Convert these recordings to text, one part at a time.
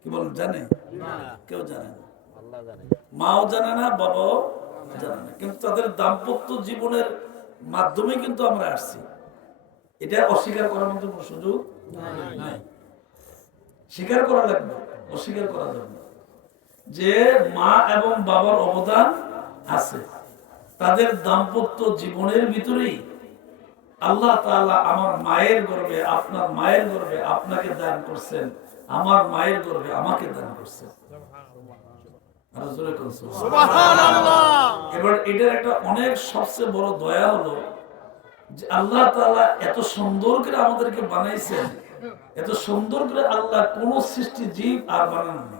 কি বলেন, জানে? কেউ জানে না, মাও জানে না, বাবাও জানে না, কিন্তু তাদের দাম্পত্য জীবনের মাধ্যমে কিন্তু আমরা আসছি। এটা অস্বীকার করার মতো কোনো সুযোগ নাই। স্বীকার করা লাগবে, অস্বীকার করা যাবে না যে মা এবং বাবার অবদান আছে। তাদের দাম্পত্য জীবনের ভিতরেই আল্লাহ তাআলা আমার মায়ের গর্ভে, আপনার মায়ের গর্ভে আপনাকে দান করছেন, আমার মায়ের গর্ভে আমাকে দান করছেন। এবার এটার একটা অনেক সবচেয়ে বড় দয়া হলো যে আল্লাহ তাআলা এত সুন্দর করে আমাদেরকে বানাইছেন, এত সুন্দর করে আল্লাহ কোন সৃষ্টি জীব আর বানান না,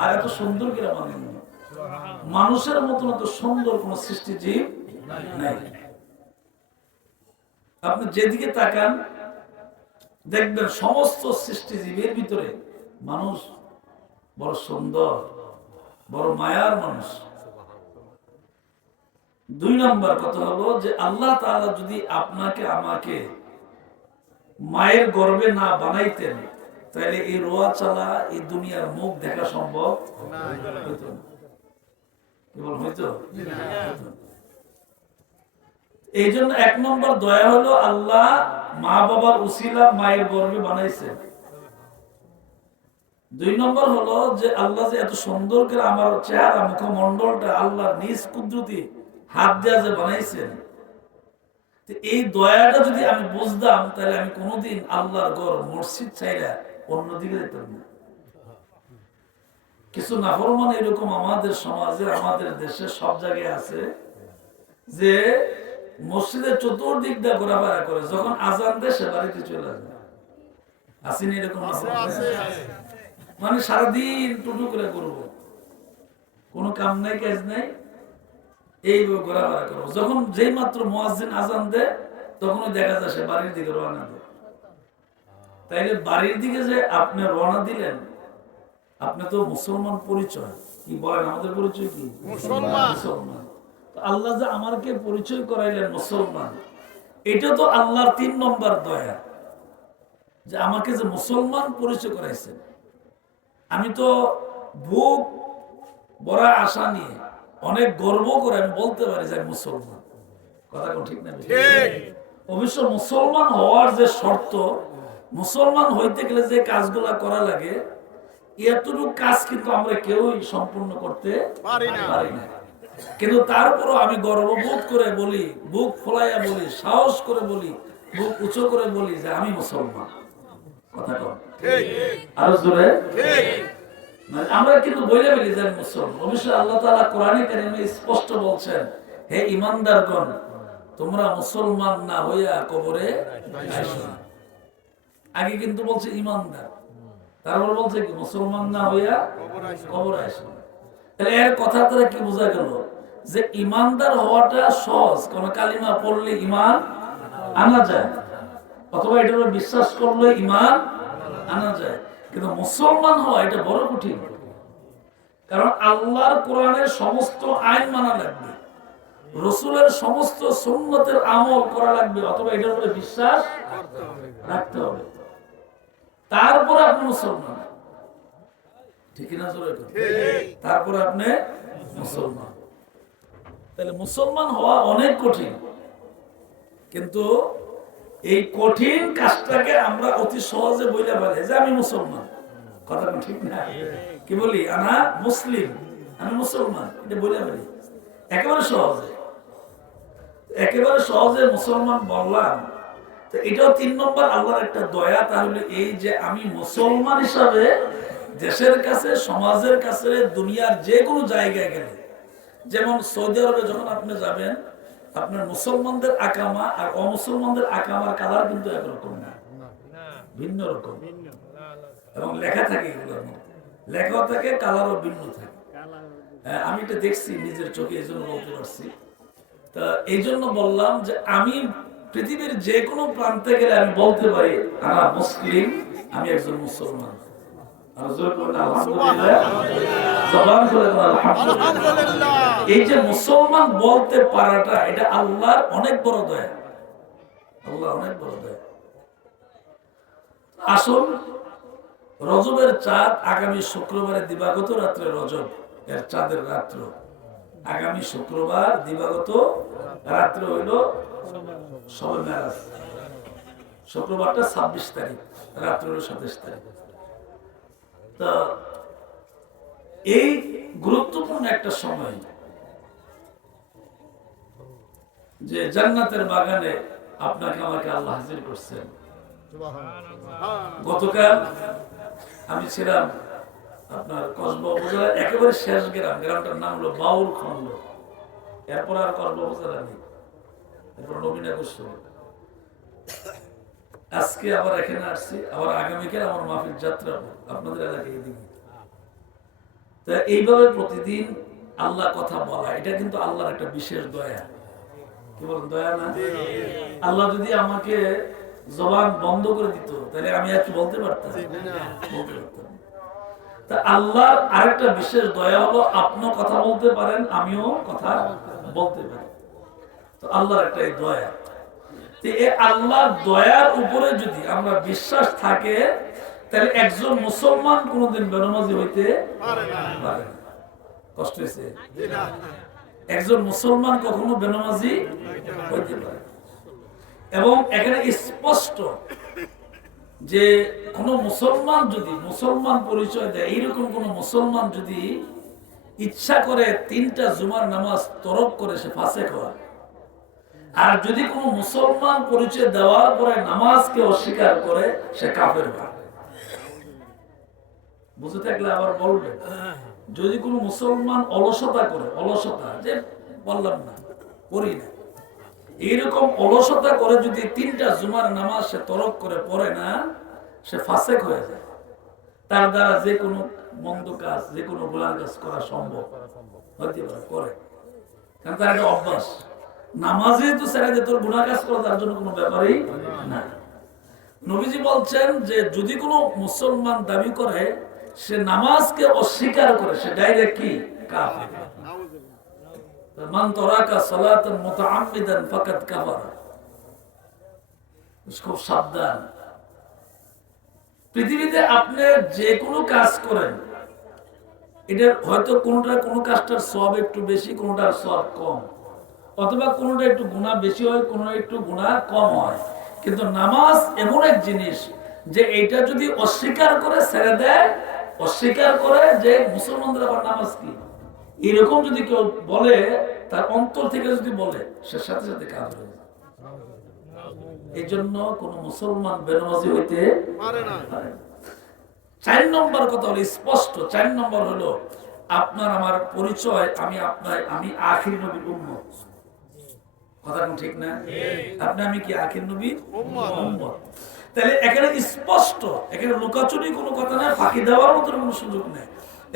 আর এত সুন্দর করে বানান না। মানুষের মতন এত সুন্দর কোন সৃষ্টি জীব নাই। আপনি যেদিকে তাকান দেখবেন সমস্ত সৃষ্টিজীবের ভিতরে মানুষ বড় সুন্দর, বড় মায়ার মানুষ। দুই নম্বর কথা হলো যে আল্লাহ তাআলা যদি আপনাকে আমাকে মায়ের গর্ভে না বানাইতেন তাহলে এই রোয়া চালা, এই দুনিয়ার মুখ দেখা সম্ভব হইতো না। কেবল হইতো। এই জন্য এক নম্বর দয়া হলো আল্লাহ মা বাবার উসিলা মায়ের গর্ভে বানাইছেন। দুই নম্বর হলো যে আল্লাহ যে এত সুন্দর করে আমার চেহারা মুখমন্ডলটা আল্লাহ নিজ কুদরতি হাত দেয়া যে বানাইছেন, এই দয়াটা যদি আমি বুঝতাম তাহলে আমি কোনোদিন আল্লাহর ঘর মসজিদ ছাইরা অন্যদিকে যেতাম না। কিছু নাফরমান এরকম আমাদের সমাজে, আমাদের দেশে সব জায়গায় আছে যে মসজিদের চতুর্দিক দিয়ে ঘোরাফেরা করে, যখন আজান দেয় সে বাড়িতে চলে আসে। আসেনি এরকম? মানে সারাদিন টুটু করে করবো, কোনো কাম নাই, কাজ নাই, এইভাবে ঘোরাফেরা করবো। যখন যেই মাত্র মুয়াজ্জিন আজান দেয় তখনই দেখা যায় সে বাড়ির দিকে রওনা দেয়। তাইলে বাড়ির দিকে যে আপনি রওনা দিলেন, আপনি তো মুসলমান পরিচয়, কি বলেন আমাদের পরিচয় কি? মুসলমান। আল্লাহ যে আমাকে পরিচয় করাইলেন মুসলমান, এটা তো আল্লাহর 3 নম্বর দয়া যে আমাকে যে মুসলমান পরিচয় করাইছেন। আমি তো বুক বড় আশা নিয়ে অনেক গর্ব করে আমি বলতে পারি যে আমি মুসলমান। কথা কোন ঠিক না? অবশ্য মুসলমান হওয়ার যে শর্ত, মুসলমান হইতে গেলে যে কাজগুলা করা লাগে, এতটুকু কাজ কিন্তু আমরা কেউই সম্পূর্ণ করতে পারি না। কিন্তু তারপরও আমি গর্ববোধ করে বলি, বুক ফোলাইয়া বলি, সাহস করে বলি, বুক উঁচু করে বলি যে আমি মুসলমান। কথা কম আরো জোরে। আমরা কিন্তু বলে বলি যে মুসলমান। অবশ্যই আল্লাহ তাআলা কোরআনে কারিমে স্পষ্ট বলছেন, হে ঈমানদারগণ, তোমরা মুসলমান না হইয়া কবরে আইসো না। আগে কিন্তু বলছে ঈমানদার, তারপর বলছে কি মুসলমান না হইয়া কবরে আইসো না। তাহলে এর কথা দ্বারা কি বোঝা গেল যে ঈমানদার হওয়াটা সহজ, কোন কালিমা পড়লে ঈমান আনা যায়, অথবা এটার বিশ্বাস করলে ঈমান আনা যায়। কিন্তু মুসলমান হওয়া এটা বড় কঠিন, কারণ আল্লাহর কোরআনের সমস্ত আইন মানা লাগবে, রসুলের সমস্ত সুন্নতের আমল করা লাগবে, অথবা এটার উপরে বিশ্বাস রাখতে হবে, তারপরে আপনি মুসলমান। ঠিক না? তারপরে আপনি মুসলমান। তাহলে মুসলমান হওয়া অনেক কঠিন, কিন্তু এই কঠিন কাজটাকে আমরা অতি সহজে বলে ফেলি যে আমি মুসলমান। কথা ঠিক না? কি বলি? আনা মুসলিম, আমি মুসলমান, এটা বলে ফেলি একেবারে সহজে। একেবারে সহজে মুসলমান বললাম, তো এটাও 3 নম্বর আল্লাহর একটা দয়া। তাহলে এই যে আমি মুসলমান হিসাবে দেশের কাছে, সমাজের কাছে, দুনিয়ার যে কোনো জায়গায় গেলে, যেমন সৌদি আরবে যখন আপনি যাবেন, আপনার মুসলমানদের আকামা আর অমুসলমানদের আকামার কালার কিন্তু একরকম না, ভিন্ন রকম, এবং লেখা থাকে, এগুলোর মধ্যে লেখাও থাকে, কালারও ভিন্ন থাকে। আমি এটা দেখছি নিজের চোখে, এই জন্য বলতে পারছি। তা এই জন্য বললাম যে আমি পৃথিবীর যে কোনো প্রান্তে গেলে আমি বলতে পারি আমি মুসলিম, আমি একজন মুসলমান। এই যে মুসলমান বলতে পারাটা, এটা আল্লাহর অনেক বড় দয়া, আল্লাহ অনেক বড় দয়া। আসল রজবের চাঁদ আগামী শুক্রবারে দিবাগত রাত্রে রজব এর চাঁদের রাত্র, আগামী শুক্রবার দিবাগত রাত্রে হইল শবে মেরাজ। শুক্রবারটা 26 তারিখ, রাত্রে হলো 27 তারিখ। তো এই গুরুত্বপূর্ণ একটা সময় যে জান্নাতের বাগানে আপনাকে আমাকে আল্লাহ হাজির করছেন। গতকাল আমি ছিলাম আপনার কসবা উপজেলার একেবারে শেষ গ্রাম, গ্রামটার নাম হলো বাউল খন্ড। এরপর আর কসবা উপজেলা নেই, এরপর নবীনগর শহর। আজকে আবার এখানে আসছি, আবার আগামীকাল আমার মাহফিল যাত্রা আপনাদের এলাকায় এদিকে। তো এইভাবে প্রতিদিন আল্লাহ কথা বলা, এটা কিন্তু আল্লাহর একটা বিশেষ দয়া। কি বলেন, দয়া না? আল্লাহ যদি আমাকে জবান বন্ধ করে দিত তাহলে আমি একটু বলতে পারতাম, বলতে পারতাম। তা আল্লাহর আরেকটা বিশেষ দয়া হলো আপনিও কথা বলতে পারেন, আমিও কথা বলতে পারি। তো আল্লাহর একটা এই দয়া। এই আল্লাহর দয়ার উপরে যদি আমরা বিশ্বাস থাকে তাহলে একজন মুসলমান কোনোদিন বেনামাজি হইতে পারে না। কষ্ট হয়েছে? একজন মুসলমান কখনো বেনামাজি হইতে পারে। এবং এখানে স্পষ্ট যে কোন মুসলমান যদি মুসলমান পরিচয় দেয়, এইরকম কোন মুসলমান যদি ইচ্ছা করে 3টা জুমার নামাজ তরক করে, সে ফাসেক হয়। আর যদি কোন মুসলমান পরিচয় দেওয়ার পরে নামাজকে অস্বীকার করে, সে কাফের হয়। বুঝে থাকলে আবার বলবে, যদি কোন মুসলমান অলসতা করে, অলসতা যে বললাম না করি না, এইরকম অলসতা করে যদি 3টা জুমার নামাজ সে তরক করে পড়ে না, সে ফাসেক হয়ে যায়। তার দ্বারা যে কোনো মন্দ কাজ, যে কোনো গুনাহ কাজ করা সম্ভব হইতে পারে, করে। কারণ তার একটা অভ্যাস। নামাজে তো ছেড়ে দিয়ে তোর গুনাহ কাজ করা তার জন্য কোনো ব্যাপারই না। নবীজি বলছেন যে যদি কোনো মুসলমান দাবি করে সে নামাজকে অস্বীকার করে, সে ডাইরেক্ট কি কাফের। মান তারাকা সালাতান মুতাআম্মিদান ফাকাদ কাফারা। খুব সাবধান। পৃথিবীতে আপনি যে কোনো কাজ করেন, এটা হয়তো কোনোটা কোনো কাজটার সওয়াব একটু বেশি, কোনোটার সওয়াব কম, অথবা কোনোটা একটু গুনাহ বেশি হয়, কোনোটা একটু গুনাহ কম হয়। কিন্তু নামাজ এমন এক জিনিস যে এটা যদি অস্বীকার করে ছেড়ে দেয়, অস্বীকার করে যে মুসলমানদের আবার নামাজ কি, এরকম যদি কেউ বলে, তার অন্তর থেকে যদি বলে, সে সাথে সাথে কাফের হয়ে যায়। এই জন্য কোন মুসলমান বেনামাজি হইতে পারে না। 4 নম্বর কথা হলো স্পষ্ট। 4 নম্বর হলো আপনার আমার পরিচয়, আমি আখির নবীর উম্মত। কথা ঠিক না? আপনি আমি কি আখির নবীর উম্মত? তাহলে এখানে স্পষ্ট, এখানে লুকাচুরি কোনো কথা না, ফাঁকি দেওয়ার মতো কোনো সুযোগ নেই।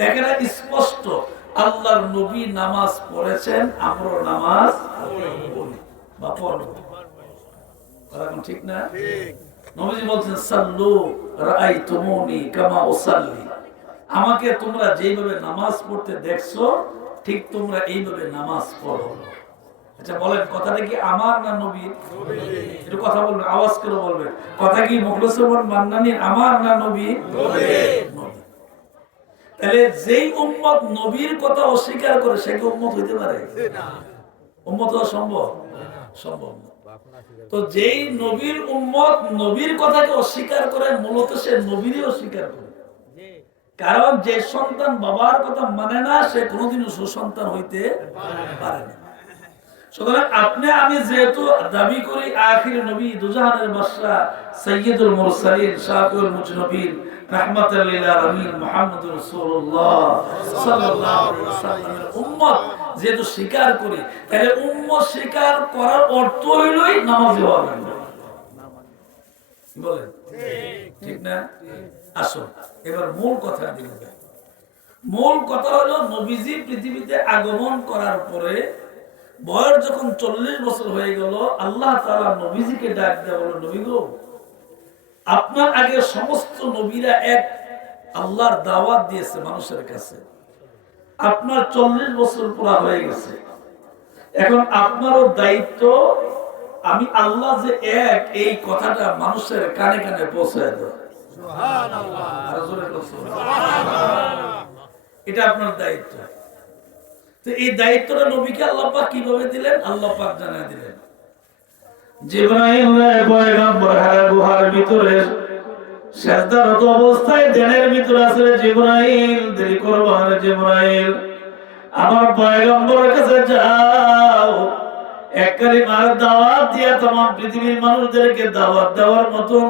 এখানে স্পষ্ট আল্লাহর নবী নামাজ পড়েছেন, আমরাও নামাজ পড়ি বা পড়ব। ঠিক না? নবীজি বলছেন সাল্লু রাআইতুমুনি কামা উসাল্লি। আমাকে তোমরা যেইভাবে নামাজ পড়তে দেখছো, ঠিক তোমরা এইভাবে নামাজ পড়ো। আচ্ছা বলেন, কথাটা কি আমার না নবীর? একটু কথা বলবেন, আওয়াজ করে বলবেন। কথা কি মুখলেসুর মান্নানি আমার না নবীর? তাহলে যেই উম্মত নবীর কথা অস্বীকার করে, সে কি উম্মত হইতে পারে? উম্মত হওয়া সম্ভব? সম্ভব না। তো যেই নবীর উম্মত নবীর কথাকে অস্বীকার করে, মূলত সে নবীরই অস্বীকার করে। কারণ যে সন্তান বাবার কথা মানে না, সে কোনোদিনও সুসন্তান হইতে পারে না। সুতরাং আপনি আমি যেহেতু দাবি করি আখির নবী, দুজাহানের বাদশা, সাইয়্যিদুল মুরসালিন, শাফিউল মুজনবিন, রাহমাতাল লিল আলামিন মুহাম্মদুর রাসূলুল্লাহ সাল্লাল্লাহু আলাইহি ওয়াসাল্লামের উম্মত যেহেতু স্বীকার করি, তাহলে উম্মত স্বীকার করার অর্থ হইলই নামাজি হওয়া। কি বলেন? ঠিক না? আসুন এবার মূল কথা দিকে যাই। মূল কথা হলো নবীজি পৃথিবীতে আগমন করার পরে বয়স যখন 40 বছর হয়ে গেল, আল্লাহ তাআলা নবীজিকে ডাক দেয়া বলল, নবী গো, আপনার আগে সমস্ত নবীরা এক আল্লাহর দাওয়াত দিয়েছে মানুষের কাছে। আপনার 40 বছর পুরা হয়ে গেছে, এখন আপনারও দায়িত্ব আমি আল্লাহ যে এক, এই কথাটা মানুষের কানে কানে পৌঁছায় দেয়। সুবহানাল্লাহ। আর জোরে এটা আপনার দায়িত্ব। তো এই দায়িত্বটা নবীকে আল্লাহ পাক কিভাবে দিলেন? আল্লাহ পাক জানিয়ে দিলেন। জিবরাইল পয়গম্বর হারা গুহার ভিতরে সেজদারত অবস্থায় ধ্যানের ভিতরে আছে। জিবরাইল দেরি করবো না, জিবরাইল আমার পয়গম্বরের কাছে যাও, এক কালিমার দাওয়াত দিয়া तमाम পৃথিবীর মানুষদেরকে দাওয়াত দেওয়ার মতন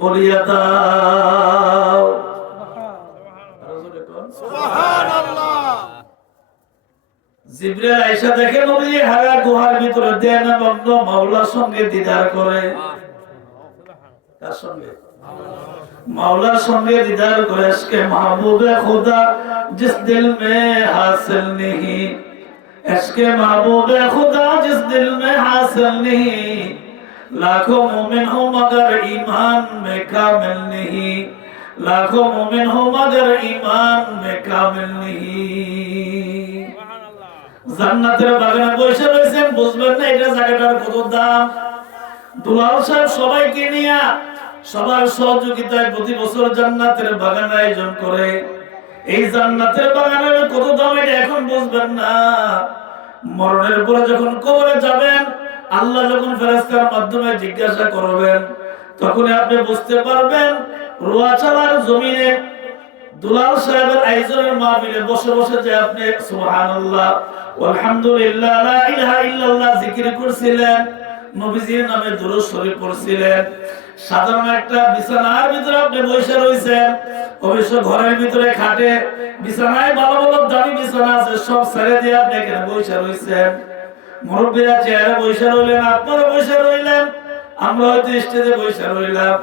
বলিয়া দাও। সুবহানাল্লাহ। জিবরাইল আয়েশা দেখে নবী হারা গুহার ভিতরে ধ্যানমগ্ন মাওলার সঙ্গে দিদার করে। কার সঙ্গে? मौला संगे दीदार को इश्क़ महबूब खुदा जिस दिल में हासिल नहीं, इश्क़ महबूब खुदा जिस दिल में हासिल नहीं, लाखों मोमिन हो मगर ईमान में कामिल नहीं, लाखों मोमिन हो मगर ईमान में कामिल नहीं। জান্নাতের বাগানে বসে রয়েছেন, বুঝবেন না এটা জায়গাটার কত দাম। দুলাল সাহেব সবাইকে নিয়ে সবার সহযোগিতায় প্রতি বছর জান্নাতের বাগান আয়োজন করে। এই জান্নাতের বাগানের কত দাম এটা এখন বুঝবেন না। মরণের পরে যখন কবরে যাবেন, আল্লাহ যখন ফেরেশতার মাধ্যমে জিজ্ঞাসা করবেন, তখন আপনি বুঝতে পারবেন রোয়াচালার জমিনে দুলাল সাহেবের আয়োজনের মাহফিলে বসে বসে যে আপনি সুবহানাল্লাহ আলহামদুলিল্লাহ লা ইলাহা ইল্লাল্লাহ জিকির করছিলেন, নবীজির নামে দুরূদ শরীফ পড়ছিলেন, সাধারণ একটা বিছানার ভিতরে আপনি বসে রয়েছেন। অবশ্য ঘরের ভিতরে খাটে বিছানায় ভালো ভালো দামি বিছানা আছে, সব ছেড়ে দিয়ে আপনি এখানে বসে রয়েছেন। মুরব্বীরা চেয়ারে বসে রইলেন, আপনারা বসে রইলেন, আমরা হয়তো স্টেজে বসে রইলাম।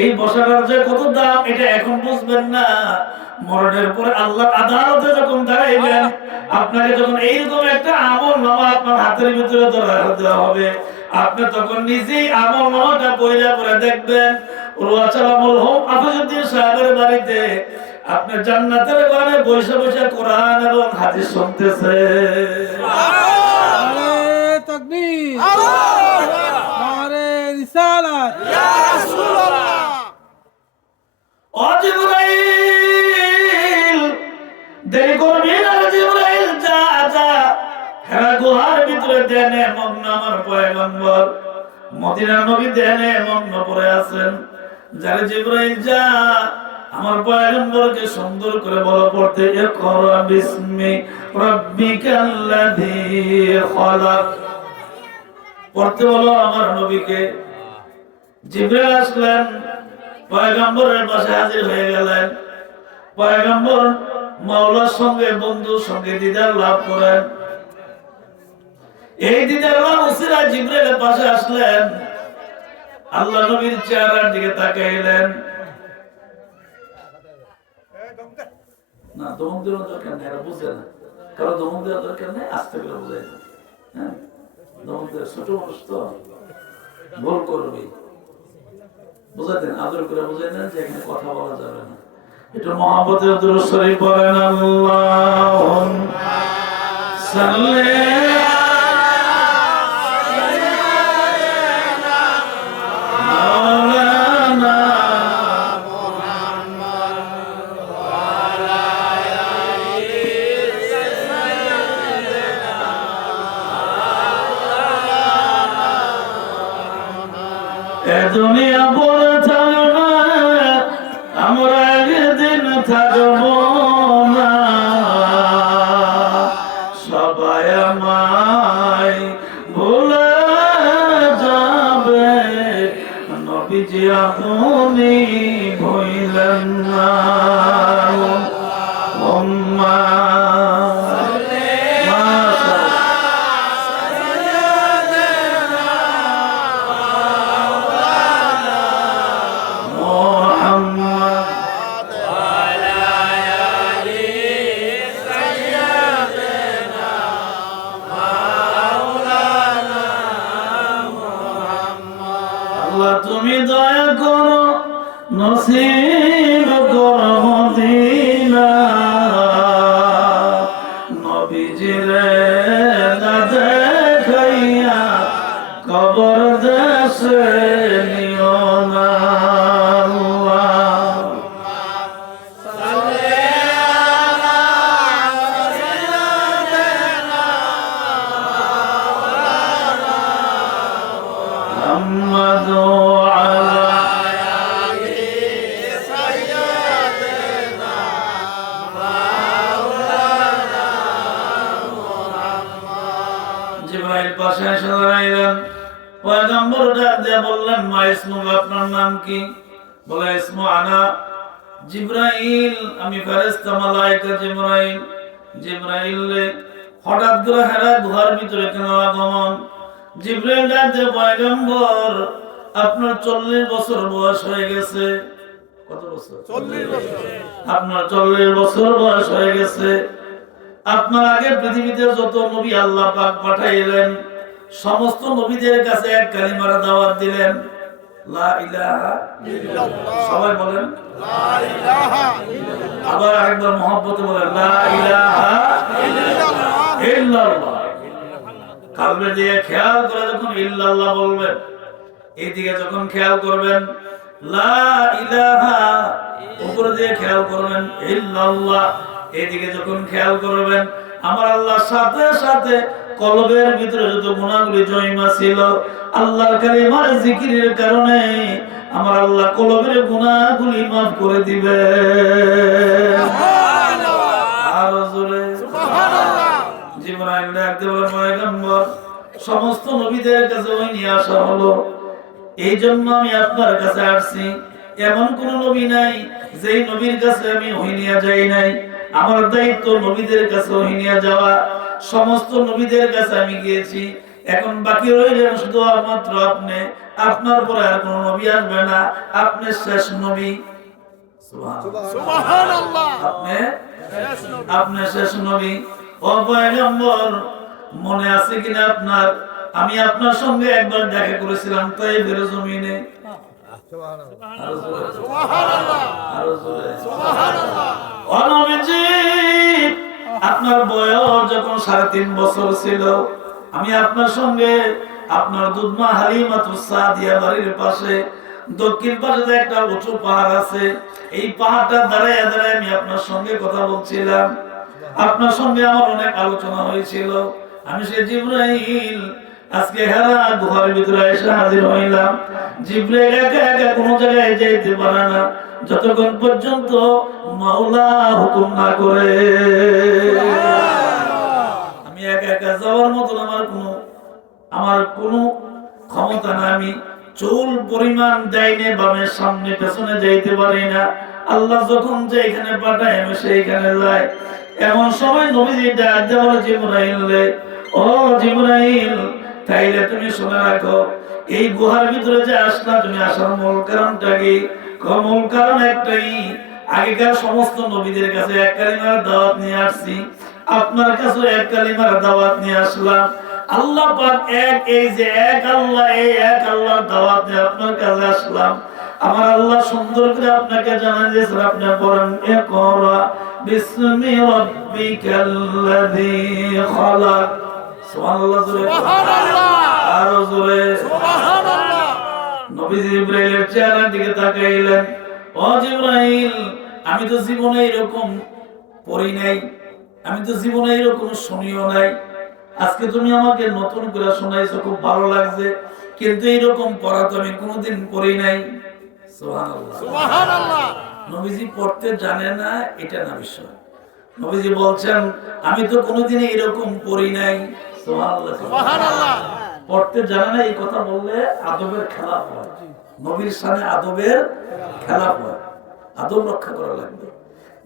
এই বসাটার যে কত দাম এটা এখন বুঝবেন না। মরণের পরে আল্লাহর আদালতে যখন দাঁড়াইবেন, আপনাকে যখন এইরকম একটা আমল নামা আপনার হাতের ভিতরে দেওয়া হবে, আপনি তখন নিজেই আমল নামাটা পয়লা করে দেখবেন রোয়াচালামুল হোম আফিজউদ্দিন সাহেবের বাড়িতে আপনি জান্নাতের বাগানে বসে বসে কোরআন এবং হাদিস শুনতেছে। নারে তাকবীর, নারে রিসালাত, ইয়া রাসূলুল্লাহ। ও জিবরাইল দেরি করবি না, জিবরাইল যা যা হেরা গুহার ভিতরে ধ্যানে মগ্ন আমার পয়গম্বর মদিনার নবী ধ্যানে মগ্ন পড়ে আছেন। যারে জিবরাইল যা আমার পয়গম্বরকে সুন্দর করে বলো পড়তে, ইকরা বিসমি রাব্বিকাল্লাযী খলাক, পড়তে বলো আমার নবীকে। জিবরাইল আসলেন, পয়গম্বরের পাশে হাজির হয়ে গেলেন। পয়গম্বর মাওলার সঙ্গে বন্ধুর সঙ্গে দিদার লাভ করেন। এই দিদার লাভ উসিরা জিবরাইলের পাশে আসলেন, আল্লাহ নবীর চেহারার দিকে তাকাইলেন। না দমক দেওয়ার দরকার নেই, এরা বুঝে না, কারো দমক দেওয়ার দরকার নেই, আস্তে করে বুঝাই না। হ্যাঁ, দমক দেওয়া ছোট মানুষ তো ভুল করবে, বুঝাতেন আদর করে বুঝাই না যে এখানে কথা বলা যাবে না। এটা মহব্বতের দুরূদ শরীফ পড়েন, আল্লাহুম্মা সাল্লি দুনিয়া পড়ে থাকবে, আমরা একদিন থাকবো না, সবাই আমায় ভুলে যাবে, নবীজি আপনি ভুলেন না। তুমি দয়া করো, নসিব করো পাশে এসে দাঁড়াইলেন। পয়গম্বর ডাক দিয়ে বললেন, মা ইসমুক, আপনার নাম কি? বলে, ইসমু আনা জিবরাইল, আমি ফেরেশতা মালায়েকা জিবরাইল। জিবরাইল হঠাৎ করে হেরা গুহার ভিতরে কেন আগমন? জিবরাইল ডাক দিয়ে, পয়গম্বর আপনার 40 বছর বয়স হয়ে গেছে। কত বছর? 40 বছর। আপনার 40 বছর বয়স হয়ে গেছে। আপনার আগে পৃথিবীতে যত নবী আল্লাহ পাক পাঠাইলেন, সমস্ত নবীদের কাছে এক কালিমার দাওয়াত দিলেন, লা ইলাহা ইল্লাল্লাহ। সবাই বলেন লা ইলাহা ইল্লাল্লাহ। আবার আরেকবার মহব্বতে বলেন, লা ইলাহা ইল্লাল্লাহ। কালবে দিয়ে খেয়াল করে যখন ইল্লাল্লাহ বলবেন, এইদিকে যখন খেয়াল করবেন, লা ইলাহা, উপরে দিয়ে খেয়াল করবেন ইল্লাল্লাহ, এইদিকে যখন খেয়াল করবেন, আমার আল্লাহ সাথে সাথে কলবের ভিতরে যত গুনাহগুলি জমা ছিল, আল্লাহর কালিমার জিকিরের কারণে আমার আল্লাহ কলবের গুনাহগুলি মাফ করে দিবে। আর জোরে সুবহানাল্লাহ। জিবরাইল ডাকতে বলে, পয়গম্বর সমস্ত নবীদের কাছে ওই নিয়ে আসা হলো, এই জন্য আমি আপনার কাছে আসছি। এমন কোন নবী নাই যেই নবীর কাছে আমি ওহী নিয়ে যাই নাই। আমার দায়িত্ব নবীদের কাছে ওহী নিয়ে যাওয়া। সমস্ত নবীদের কাছে আমি গিয়েছি, এখন বাকি রইলেন শুধু মাত্র আপনি। আপনার পরে আর কোন নবী আসবে না, আপনি শেষ নবী। সুবহানাল্লাহ। আপনি শেষ নবী। ও পয়গম্বর, মনে আছে কিনা আপনার, আমি আপনার সঙ্গে একবার দেখা করেছিলাম তাইফের জমিনে। আপনার বয়স যখন 3.5 বছর ছিল, আমি আপনার সঙ্গে আপনার দুধমা হালিমাতুস সাদিয়া বাড়ির পাশে দক্ষিণ পাশে একটা উঁচু পাহাড় আছে, এই পাহাড়টা দাঁড়ায় দাঁড়ায় আমি আপনার সঙ্গে কথা বলছিলাম। আপনার সঙ্গে আমার অনেক আলোচনা হয়েছিল। আমি সে জিবরাইল আজকে হেরা গুহার ভিতরে এসে হাজির হইলাম। জিবরাইল একা একা কোনো জায়গায় যেতে পারে না যতক্ষণ পর্যন্ত মাওলা হুকুম না করে। আমি একা একা যাওয়ার মতো আমার কোনো ক্ষমতা না। আমি চুল পরিমাণ ডাইনে বামে সামনে পেছনে যাইতে পারি না। আল্লাহ যখন যে এখানে পাঠায় আমি সেইখানে যাই। এমন সময় নবীজি ডাক দেওয়া, জিবরাইল রে, ও জিবরাইল, তাইলে তুমি শুনে রাখো, এই গুহার ভিতরে যে আসলা, তুমি আসার মূল কারণটা কি? মূল কারণ একটাই, আগেকার সমস্ত নবীদের কাছে এক কালিমার দাওয়াত নিয়ে আসছি, আপনার কাছে এক কালিমার দাওয়াত নিয়ে আসলাম। আল্লাহ পাক এক, এই যে এক আল্লাহ, এই এক আল্লাহর দাওয়াত নিয়ে আপনার কাছে আসলাম। আমার আল্লাহ সুন্দর করে আপনাকে জানাই দিয়েছেন, আপনি পড়েন, ইকরা বিসমি রাব্বিকাল্লাযী খালাক। সুবহানাল্লাহ, সুবহানাল্লাহ, আর জোরে সুবহানাল্লাহ। নবী জিবরাইলের চেহারার দিকে তাকাইলেন, ও জিবরাইল, আমি তো জীবনে এরকম পড়ি নাই, আমি তো জীবনে এরকম শুনিও নাই। আজকে তুমি আমাকে নতুন করে শোনাইছো, খুব ভালো লাগছে, কিন্তু এরকম পড়া তো আমি কোনোদিন পড়ি নাই। সুবহানাল্লাহ, সুবহানাল্লাহ। নবীজি পড়তে জানে না এটা না বিষয়। নবীজি বলছেন, আমি তো কোনোদিন এরকম পড়ি নাই। সুবহানাল্লাহ, সুবহানাল্লাহ। পড়তে জানে না, এই কথা বললে আদবের খেলাপ হয়। নবীর সামনে আদবের খেলাপ হয়, আদব রক্ষা করা লাগবে।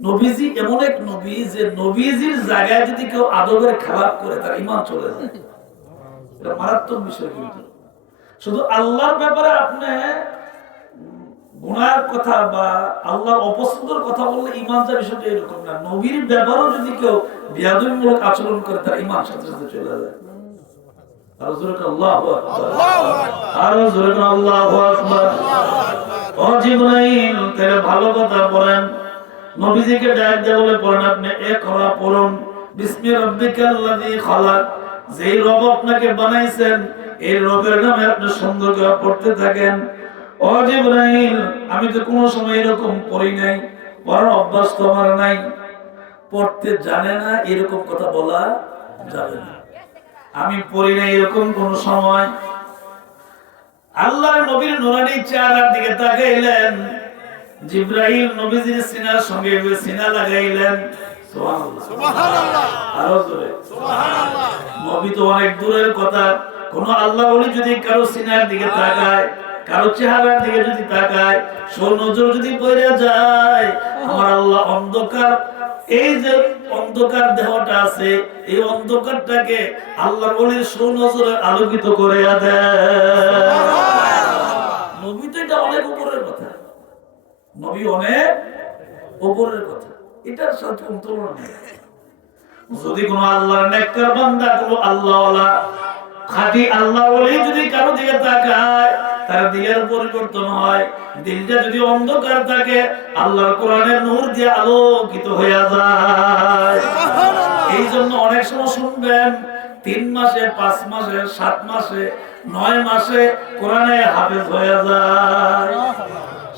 নবীজি এমন এক নবী যে নবীজির জায়গায় যদি কেউ আদবের খেলাপ করে তার ঈমান চলে যায়। এটা মারাত্মক বিষয়। কিন্তু শুধু আল্লাহর ব্যাপারে আপনি গুনার কথা বা আল্লাহর অপছন্দের কথা বললে ঈমান যায়, বিষয়টা এরকম না। নবীর ব্যাপারেও যদি কেউ বেয়াদবিমূলক আচরণ করে তার ঈমান সাথে সাথে চলে যায়। আরো জোরে আল্লাহু আকবার, আরো জোরে আল্লাহু আকবার। ও জিবরাইল, তাহলে ভালো কথা বলেন। নবীজিকে ডাক দিয়ে বলে, পড়েন আপনি, ইকরা, পড়ুন বিসমি রাব্বিকাল্লাযী খালাক। যেই রব আপনাকে বানাইছেন, এই রবের নামে আপনি সুন্দর করে পড়তে থাকেন। ও জিবরাইল, আমি তো কোনো সময় এরকম পড়ি নাই, পড়ার অভ্যাস তো আমার নাই। পড়তে জানে না এরকম কথা বলা যাবে না। আমি পড়ি নাই এরকম কোন সময়। আল্লাহর নবীর নূরানী চেহারার দিকে তাকাইলেন। জিবরাইল নবীজির সিনার সঙ্গে সিনা লাগাইলেন। সুবহানাল্লাহ, সুবহানাল্লাহ, আরো জোরে সুবহানাল্লাহ। নবী তো অনেক দূরের কথা, কোন আল্লাহ ওলি যদি কারো সিনার দিকে তাকায়, কারো চেহারার দিকে যদি তাকায়, নজর যদি পড়ে যায়, আমার আল্লাহ অন্ধকার, এই যে অন্ধকার দেহটা আছে, এই অন্ধকারটাকে আল্লাহর ওলির নজরে আলোকিত করে দেয়। নবী তো এটা অনেক উপরের কথা, নবী অনেক উপরের কথা, এটার সাথে কোন তুলনা নেই। যদি কোন আল্লাহর নেককার বান্দা, কোন আল্লাহওয়ালা খাঁটি আল্লাহ ওলি যদি কারো দিকে তাকায়, তার দিলের পরিবর্তন হয়। দিলটা যদি অন্ধকার থাকে, আল্লাহর কোরআনের নূর দিয়ে আলোকিত হয়ে যায়। এই জন্য অনেক সময় শুনবেন 3 মাসে, 5 মাসে, 7 মাসে, 9 মাসে কোরআনে হাফেজ হয়ে যায়।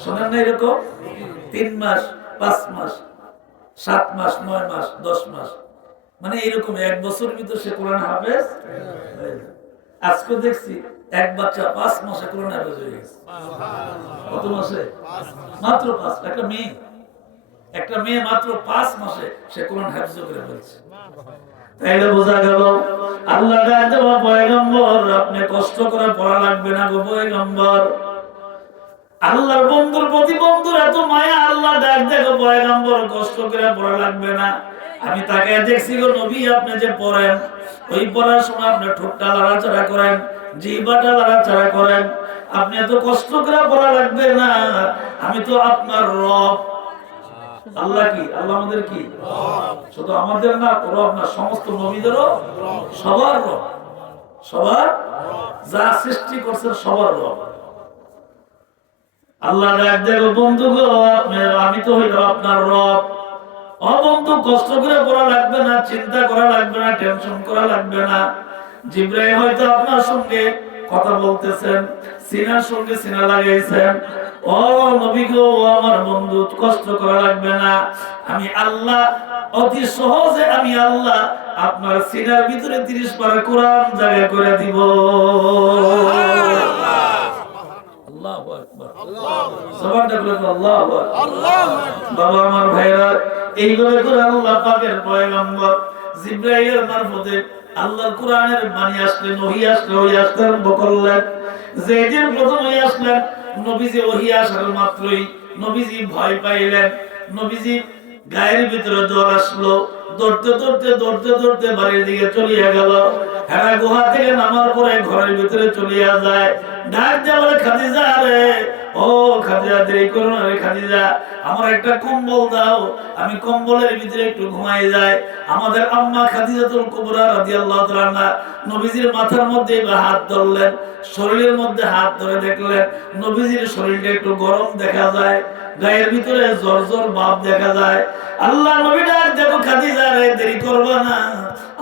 শোনেন না এরকম? 3 মাস, 5 মাস, 7 মাস, 9 মাস, 10 মাস, মানে এরকম 1 বছরের ভিতর সে কোরআন হাফেজ হয়ে যায়। আজকে দেখছি এক বাচ্চা 5 মাসে কোরআন হাফেজ হয়ে গেছে। কত মাসে? মাত্র 5। একটা মেয়ে মাত্র 5 মাসে সে কোরআন হাফেজ করে ফেলছে। তাইলে বোঝা গেল আল্লাহ ডাক দেওয়া পয়গম্বর, আপনি কষ্ট করে পড়া লাগবে না গো পয়গম্বর। আল্লাহর বন্ধুর প্রতি বন্ধুর এত মায়া, আল্লাহ ডাক দেখো পয়গম্বর, কষ্ট করে পড়া লাগবে না। আমি তাকে দেখছি গো নবী, আপনি যে পড়েন, ওই পড়ার সময় আপনি ঠোঁটটা লড়াচড়া করেন, জিহ্বাটা লড়াচড়া করেন, আপনি এত কষ্ট করে পড়া লাগবে না। আমি তো আপনার রব। আল্লাহ কি? আল্লাহ আমাদের কি? শুধু আমাদের না, রব না, সমস্ত নবীদেরও, সবার রব, সবার যা সৃষ্টি করছেন সবার রব। আল্লাহ ডাক দেখো বন্ধু গো, আমি তো হইল আপনার রব। ও বন্ধু, কষ্ট করে পড়া লাগবে না, চিন্তা করা লাগবে না, টেনশন করা লাগবে না। জিবরাইল হয়তো আপনার সঙ্গে কথা বলতেছেন, সিনার সঙ্গে সিনা লাগাইছেন। ও নবী গো, আমার বন্ধু, কষ্ট করা লাগবে না। আমি আল্লাহ অতি সহজে, আমি আল্লাহ আপনার সিনার ভিতরে 30 পারা কোরআন জায়গা করে দিব। আল্লাহু আকবার, সুবহানাল্লাহ, আল্লাহু আকবার। বাবা আমার ভাইরা, এইভাবে করে আল্লাহ পাকের পয়গম্বর জিবরাইলের মারফতে আল্লাহর কোরআনের বাণী আসলেন, ওহী আসলো, ওহী আসতে আরম্ভ করলেন। যেদিন প্রথম ওহী আসলেন, নবীজি ওহী আসার মাত্রই নবীজি ভয় পাইলেন। নবীজি গায়ের ভিতরে জ্বর আসলো, দৌড়তে দৌড়তে দৌড়তে দৌড়তে বাড়ির দিকে চলিয়া গেল। হেরা গুহা থেকে নামার পরে ঘরের ভিতরে চলিয়া যায়। ডাক দিয়ে বলে, খাদিজা রে, ও খাদিজা, দেরি করো না রে খাদিজা, আমার একটা কম্বল দাও, আমি কম্বলের ভিতরে একটু ঘুমাই যাই। আমাদের আম্মা খাদিজাতুল কুবরা রাদিয়াল্লাহু তাআলা আনহা নবীজির মাথার মধ্যে হাত ধরলেন, শরীরের মধ্যে হাত ধরে দেখলেন নবীজির শরীরটা একটু গরম দেখা যায়, গায়ের ভিতরে জ্বর জ্বর ভাব দেখা যায়। আল্লাহ নবী ডাক দেখো, খাদিজা রে, দেরি করবা না,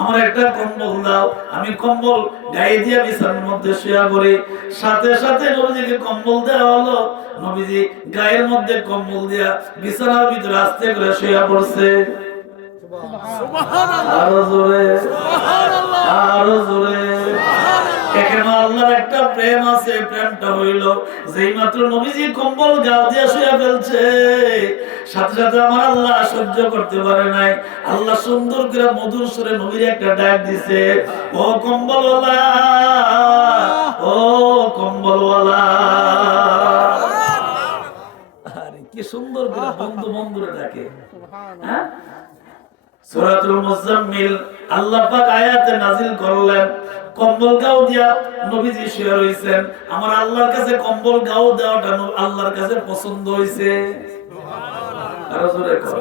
আমার একটা কম্বল দাও, আমি কম্বল গায়ে দিয়ে বিছানার মধ্যে শুয়ে পড়ি। সাথে সাথে নবীজিকে কম্বল দেওয়া হলো। নবীজি গায়ের মধ্যে কম্বল দিয়া বিছানার ভিতরে আস্তে করে শুয়ে পড়ছে। আরো জোরে, আরো জোরে। এখানে আল্লাহর একটা প্রেম আছে, প্রেমটা হইল যেই মাত্র নবীজি কম্বল গাও দিয়ে শুয়ে ফেলছে, সাথে সাথে আমার আল্লাহ সহ্য করতে পারে নাই। আল্লাহ সুন্দর করে মধুর সুরে নবীর একটা ডাক দিছে, ও কম্বলওয়ালা, ও কম্বলওয়ালা। আরে কি সুন্দর করে বন্ধু বন্ধুরে ডাকে। হ্যাঁ, সূরাতুল মুজাম্মিল আল্লাহ পাক আয়াতে নাজিল করলেন, কম্বল গাও দিয়া নবীজি শুয়ে রইছেন। আমার আল্লাহর কাছে কম্বল গাও দেওয়াটা আল্লাহর কাছে পছন্দ হইছে। আরো জোরে কর।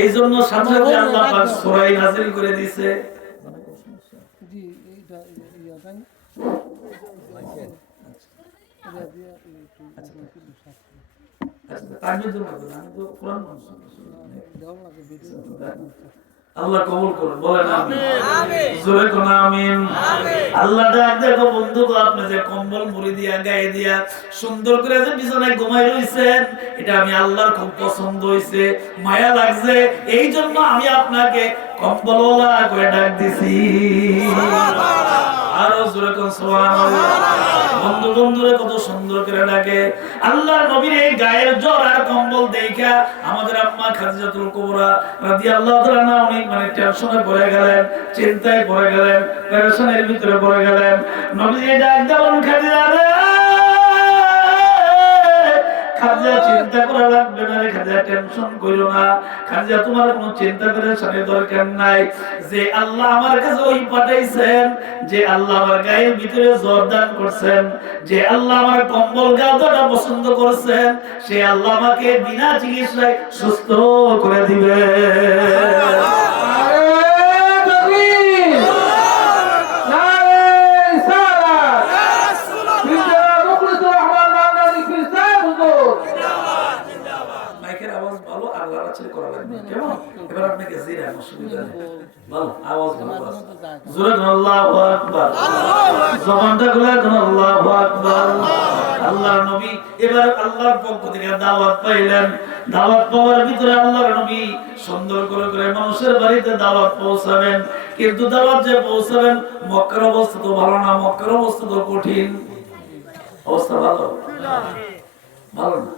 এই জন্য সাথে সাথে আল্লাহ পাক সূরা নাজিল করে দিয়েছে। জি, এইটা ইয়াটাই আল্লাহ কবুল করুন, বলেন আমিন। জোরে কোন আমিন। আল্লাহ ডাক দেখো বন্ধু, আপনি যে কম্বল মুড়ি দিয়া গায়ে দিয়া সুন্দর করে যে বিছানায় ঘুমাই রইছেন, এটা আমি আল্লাহর খুব পছন্দ হইছে, মায়া লাগছে, এই জন্য আমি আপনাকে কম্বলওয়ালা করে ডাক দিছি। আরো জোরে কোন সুবহানাল্লাহ। বন্ধু বন্ধুরে কত সুন্দর করে ডাকে। আল্লাহর নবীর এই গায়ের জ্বর আর কম্বল দেখা আমাদের আম্মা খাদিজাতুল কুবরা রাদিয়াল্লাহু তাআলা আনহা অনেক টেনশনে পড়ে গেলেন, চিন্তায় পড়ে গেলেন, পেরেশানির ভিতরে পড়ে গেলেন। নবী ডাক দেন, খাদিজা রে, খাদিজা চিন্তা করা লাগবে না রে, খাদিজা টেনশন কইরো না, খাদিজা তোমার কোনো চিন্তা পেরেশানির দরকার নাই। যে আল্লাহ আমার কাছে ওই পাঠাইছেন, যে আল্লাহ আমার গায়ের ভিতরে জ্বর দান করছেন, যে আল্লাহ আমার কম্বল গাদাটা পছন্দ করছেন, সে আল্লাহ আমাকে বিনা চিকিৎসায় সুস্থ করে দিবে। আল্লাহর নবী এবার আল্লাহর পক্ষ থেকে দাওয়াত পাইলেন। দাওয়াত পাওয়ার ভিতরে আল্লাহর নবী সুন্দর করে করে মানুষের বাড়িতে দাওয়াত পৌঁছাবেন। কিন্তু দাওয়াত যে পৌঁছাবেন, মক্কার অবস্থা তো ভালো না, মক্কার অবস্থা তো কঠিন। অবস্থা ভালো ভালো না।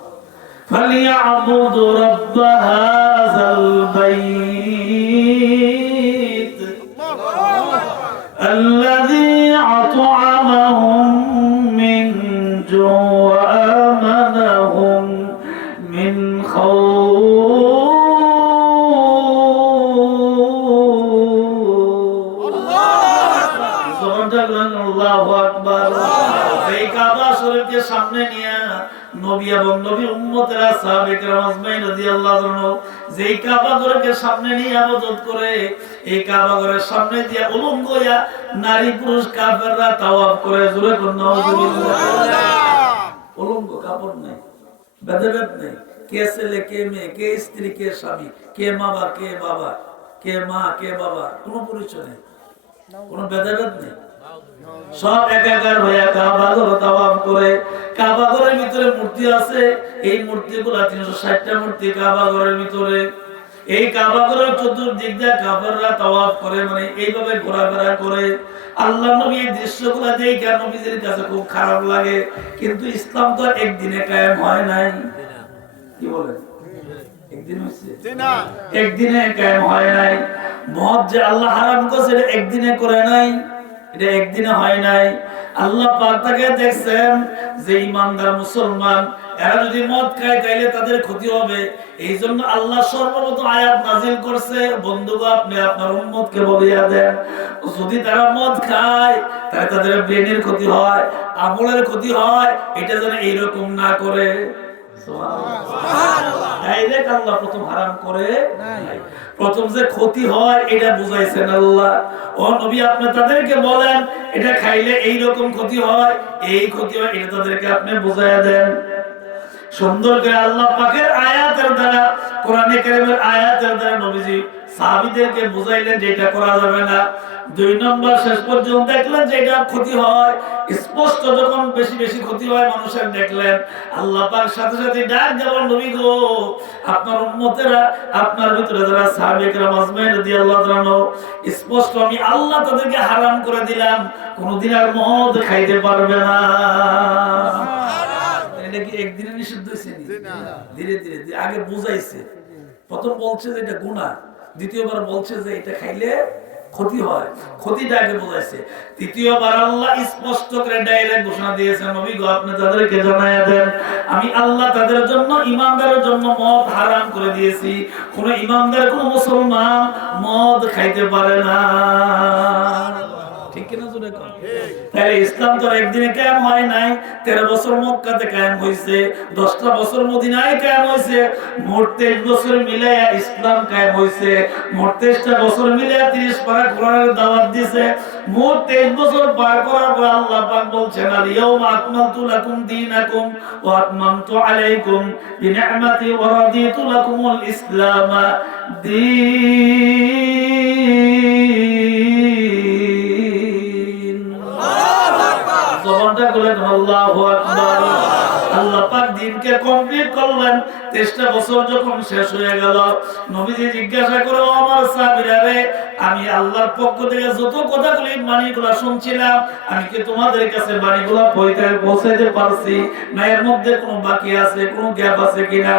فليعبدوا رب هذا البيت الذي أطعمهم من جوع وآمنهم من خوف الله أكبر। এই কাবা শরীফকে সামনে নিয়ে নবী এবং নবীর উম্মতেরা সাহাবে কেরাম আজমাইন রাদিয়াল্লাহু আনহু যেই কাবা ঘরকে সামনে নিয়ে ইবাদত করে, এই কাবা ঘরের সামনে দিয়ে উলঙ্গ হইয়া নারী পুরুষ কাফেররা তাওয়াফ করে। জোরে কোন নাউজুবিল্লাহ। উলঙ্গ, কাপড় নাই, ভেদাভেদ নেই, কে ছেলে কে মেয়ে, কে স্ত্রী কে স্বামী, কে মা বা কে বাবা, কে মা কে বাবা, কোনো পরিচয় নেই, কোনো ভেদাভেদ নেই। সব একাকার হয়ে কাবা ঘর তাওয়াফ করে। কাবা ঘরের ভিতরে মূর্তি আছে, এই মূর্তিগুলো 360টা মূর্তি কাবা ঘরের ভিতরে। এই কাবা ঘরের চতুর্দিক দিয়ে কাফেররা তাওয়াফ করে, মানে এইভাবে ঘোরাফেরা করে। আল্লাহ নবী এই দৃশ্যগুলো দেখে নবীজির কাছে খুব খারাপ লাগে। কিন্তু ইসলাম তো একদিনে কায়েম হয় নাই। কি বলেন? একদিন হইছে? একদিনে কায়েম হয় নাই। মদ যে আল্লাহ হারাম করেছে একদিনে করে নাই, এটা একদিনে হয় নাই। আল্লাহ পাক তাকে দেখছেন যে ইমানদার মুসলমান এরা যদি মদ খায় তাইলে তাদের ক্ষতি হবে। এই জন্য আল্লাহ সর্বপ্রথম আয়াত নাজিল করছে, বন্ধুগণ আপনি আপনার উম্মতকে বলিয়া দেন, যদি তারা মদ খায় তাহলে তাদের ব্রেনের ক্ষতি হয়, আমলের ক্ষতি হয়, এটা যেন এইরকম না করে। ডাইরেক্ট আল্লাহ প্রথম হারাম করে নাই, প্রথম যে ক্ষতি হয় এটা বুঝাইছেন আল্লাহ। ও নবী আপনি তাদেরকে বলেন এটা খাইলে এই রকম ক্ষতি হয়, এই ক্ষতি হয়, এটা তাদেরকে আপনি বুঝাইয়া দেন। সুন্দর করে আল্লাহ পাকের আয়াতের দ্বারা, কোরআনে কারীমের আয়াতের দ্বারা নবীজি সাহাবীদেরকে বুঝাইলেন যে এটা করা যাবে না। 2 নম্বর শেষ পর্যন্ত দেখলেন যে এটা ক্ষতি হয়, স্পষ্ট যখন বেশি বেশি ক্ষতি হয় মানুষের দেখলেন, আল্লাহ পাক সাথে সাথে ডাক দেওয়ার, নবী গো আপনার উম্মতেরা, আপনার ভিতরে যারা সাহাবে কেরাম আজমাইন রাদিয়াল্লাহু তাআলা, স্পষ্ট আমি আল্লাহ তাদেরকে হারাম করে দিলাম, কোনদিন আর মদ খাইতে পারবে না। এটা কি একদিনে নিষিদ্ধ হয়েছে? ধীরে ধীরে আগে বুঝাইছে। প্রথম বলছে যে এটা গুনাহ, দ্বিতীয়বার বলছে যে এটা খাইলে ক্ষতি হয়, ক্ষতিটা আগে বুঝাইছে। তৃতীয়বার আল্লাহ স্পষ্ট করে ডাইরেক্ট ঘোষণা দিয়েছেন, নবী গো আপনি তাদেরকে জানায়া দেন আমি আল্লাহ তাদের জন্য, ইমানদারের জন্য মদ হারাম করে দিয়েছি। কোন ইমানদার, কোন মুসলমান মদ খাইতে পারে না। ঠিক কিনা জোরে কর? তাহলে ইসলাম তো একদিনে কায়েম হয় নাই, 13 বছর মক্কাতে কায়েম হইছে, 10টা বছর মদিনায় কায়েম হইছে, মোট 23 বছর মিলাইয়া ইসলাম কায়েম হইছে। মোট 23টা বছর মিলাইয়া 30 পারা কোরআনের দাওয়াত দিয়েছে। মোট 23 বছর পার করার পর আল্লাহ পাক বলছেন, আল ইয়াউমা আকমালতু লাকুম দীনাকুম ওয়া আতমামতু আলাইকুম বিনি'মাতি ওয়া রাদিতু লাকুমুল ইসলাম দীন। জবানটা বলেন আল্লাহু আকবার। আল্লাহ পাক দিনকে কমপ্লিট করলেন 23টা বছর যখন শেষ হয়ে গেল, নবীজি জিজ্ঞাসা করে, আমার সাহাবীরা রে, আমি আল্লাহর পক্ষ থেকে যত কথাগুলি বাণীগুলো শুনছিলাম, আমি কি তোমাদের কাছে বাণীগুলো পৌঁছাইতে পারছি না? এর মধ্যে কোনো বাকি আছে, কোনো গ্যাপ আছে কিনা?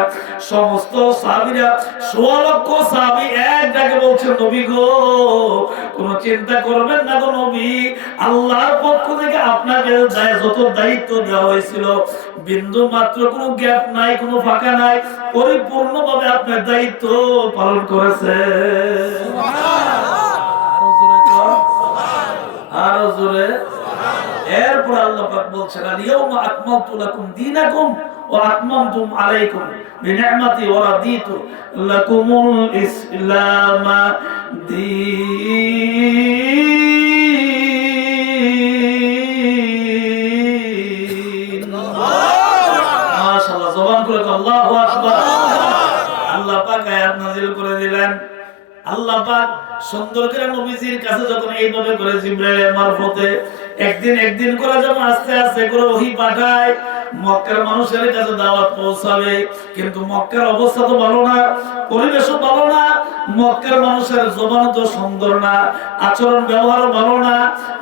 সমস্ত সাহাবীরা, 16 লক্ষ সাহাবী এক ডাকে বলছে, নবী গো, কোনো চিন্তা করবেন না গো নবী, আল্লাহর পক্ষ থেকে আপনাকে যত দায়িত্ব দেওয়া হয়েছিল, বিন্দু মাত্র কোনো গ্যাপ নাই, কোনো ফাঁকা নাই, পরিপূর্ণভাবে আপনার দায়িত্ব পালন করেছে। আরো জোরে। এরপর আল্লাহ পাক বলছেন, আল-ইয়াওমা আকমালতু লাকুম দীনাকুম ওয়া আতমামতু আলাইকুম বিনি'মাতি ওয়া রাদিতু লাকুমুল ইসলাম দীন। মাশাআল্লাহ, জবান করে আল্লাহু আকবার। আল্লাহ পাক আয়াত নাযিল করে দিলেন। আল্লাহ পাক সুন্দর করে নবীজির কাছে যখন এইভাবে করে জিবরাইলের মারফতে একদিন করে যখন আস্তে আস্তে করে ওহী পাঠায়, মক্কার মানুষের কাছে দাওয়াত পৌঁছাবে, কিন্তু মক্কার অবস্থা তো ভালো না, পরিবেশও ভালো না, মক্কার মানুষের জবান তো সুন্দর না, আচরণ ব্যবহারও ভালো না।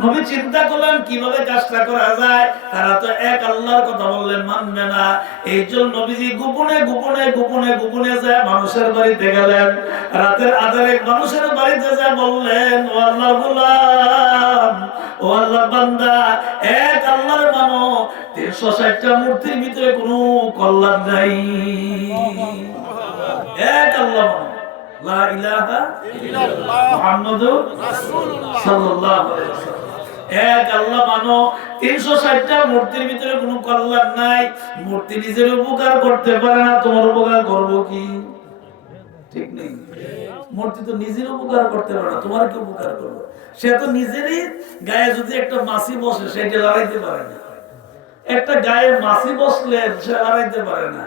নবী চিন্তা করলেন কিভাবে কাজটা করা যায়, তারা তো এক আল্লাহর কথা বললেন মানবে না। এই জন্য নবীজি গোপনে গোপনে গোপনে গোপনে যায় মানুষের বাড়িতে গেলেন। রাতের আধারে মানুষের বাড়িতে যায় বললেন, ও আল্লাহর গোলাম, ও আল্লাহর বান্দা, এক আল্লাহর মানো, 360টা মূর্তির ভিতরে কোনো কল্যাণ নাই, এক আল্লাহ মানো, লা ইলাহা ইল্লাল্লাহ মুহাম্মাদুর রাসূলুল্লাহ সাল্লাল্লাহু আলাইহি ওয়াসাল্লাম, এক আল্লাহ মানো, 360টা মূর্তির ভিতরে কোনো কল্যাণ নাই। মূর্তি নিজের উপকার করতে পারে না, তোমার উপকার করবো কি? ঠিক নেই, মূর্তি তো নিজের উপকার করতে পারে না, তোমার কি উপকার করবে? সে তো নিজেরই গায়ে যদি একটা মাছি বসে সেটা লড়াইতে পারে না, একটা গায়ে মাছি বসলে সে লড়াইতে পারে না,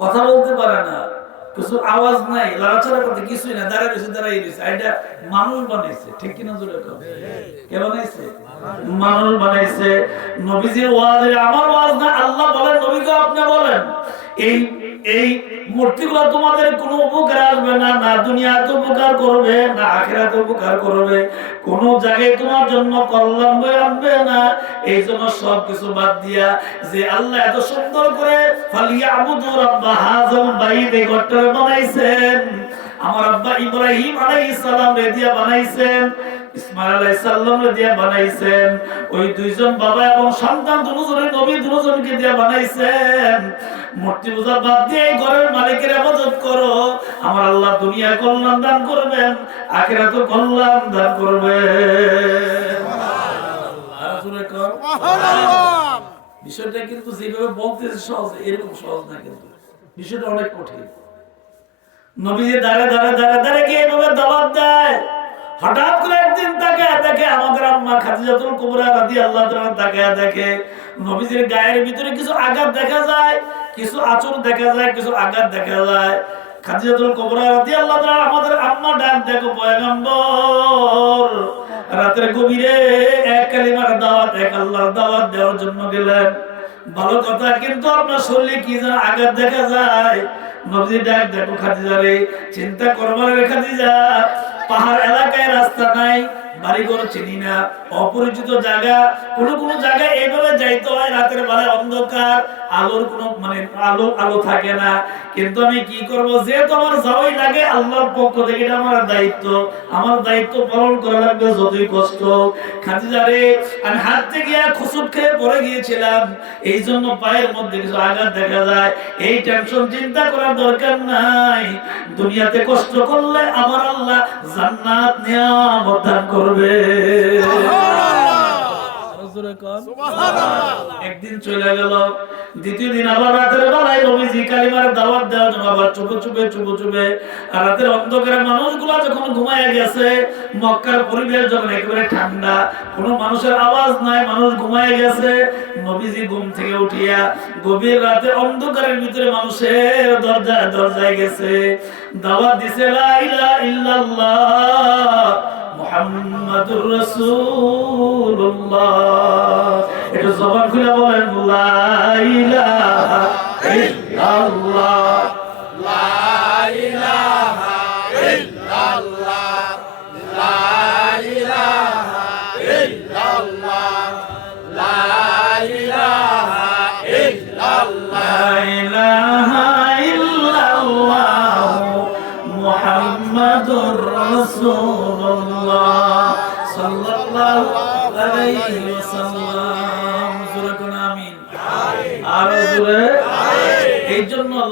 কথা বলতে পারে না, কিছু আওয়াজ নাই, লড়াচড়া করতে কিছুই না, দাঁড়ায় রয়েছে। এটা মানুষ বানাইছে, ঠিক কিনা জোরে কও? কে বানাইছে? মানুষ বানাইছে। নবীজির ওয়াজে, আমার ওয়াজ না, আল্লাহ বলেন নবীকে আপনি বলেন, এই মূর্তিগুলো তোমাদের কোনো উপকার আসবে না, না দুনিয়াতে উপকার করবে, না আখিরাতে উপকার করবে, কোন জায়গায় তোমার জন্য কল্যাণ বয়ে আনবে না। এই জন্য সবকিছু বাদ দিয়া যে আল্লাহ এত সুন্দর করে ফালিয়াবুদু রাব্বা হাযাল বাইত, এই ঘরটা বানাইছেন, আমার আব্বা ইব্রাহিম আলাইহিস সালাম রে দিয়া বানাইছেন, ইসমাঈল আলাইহিস সালাম রে দিয়া বানাইছেন, ওই দুইজন বাবা এবং সন্তান দুজনের নবী দুজনকে দিয়া বানাইছেন। মূর্তি পূজা বাদ দিয়ে এই ঘরের মালিকের ইবাদত করো, আমার আল্লাহ দুনিয়া কল্যাণ দান করবেন, আখিরাতে কল্যাণ দান করবেন। সুবহানাল্লাহ। বিষয়টা কিন্তু যেভাবে বলতেছে সহজ, এরকম সহজ না, কিন্তু বিষয়টা অনেক কঠিন। নবীজি দাঁড়ে গিয়ে এভাবে দাওয়াত দেয়। হঠাৎ করে একদিন তাকায় দেখে আমাদের আম্মা খাদিজাতুল কুবরা রাদিয়াল্লাহু তাআলা তাকায় দেখে নবীজির গায়ের ভিতরে কিছু আঘাত দেখা যায়, কিছু আঁচড় দেখা যায়, কিছু আঘাত দেখা যায়। খাদিজাতুল কুবরা রাদিয়াল্লাহু তাআলা আমাদের আম্মা ডাক দেখো, পয়গম্বর রাতের গভীরে এক কালিমার দাওয়াত, এক আল্লাহর দাওয়াত দেওয়ার জন্য গেলেন, ভালো কথা, কিন্তু আপনার শরীরে কি যেন আঘাত দেখা যায়। নবীজি ডাক দেখো, খাদিজা রে, চিন্তা করবার রে খাদিজা, পাহাড় এলাকায় রাস্তা নাই, বাড়িঘর চিনি না, অপরিচিত জায়গা, কোন জায়গায় এইভাবে যাইতে হয়, রাতের বেলায় অন্ধকার, আলোর কোনো আলো থাকে না, কিন্তু আমি কি করব, যেহেতু আমার যাওয়াই লাগে আল্লাহর পক্ষ থেকে, এটা আমার দায়িত্ব পালন করা লাগবে, যতই কষ্ট। খাদিজা রে, আমি হাত থেকে খুসুট খেয়ে পড়ে গিয়েছিলাম, এই জন্য পায়ের মধ্যে কিছু আঘাত দেখা যায়, এই টেনশন চিন্তা করার দরকার নাই, দুনিয়াতে কষ্ট করলে আমার আল্লাহ জান্নাত নিয়ামত দান করবে। একদিন চলে গেল, দ্বিতীয় দিন আবার রাতের বেলায় নবীজি কালিমার দাওয়াত দেওয়ার জন্য আবার চুপে চুপে রাতের অন্ধকারে মানুষগুলা যখন ঘুমায় গেছে, মক্কার পরিবেশ যখন একেবারে ঠান্ডা, কোনো মানুষের আওয়াজ নাই, মানুষ ঘুমায় গেছে, নবীজি ঘুম থেকে উঠিয়া গভীর রাতে অন্ধকারের ভিতরে মানুষের দরজায় গেছে, দাওয়াত দিছে, লা ইলাহা ইল্লাল্লাহ মুহাম্মাদুর রাসূলুল্লাহ। এটা জবান খুলে বলেন, লা ইলাহা ইল্লাল্লাহ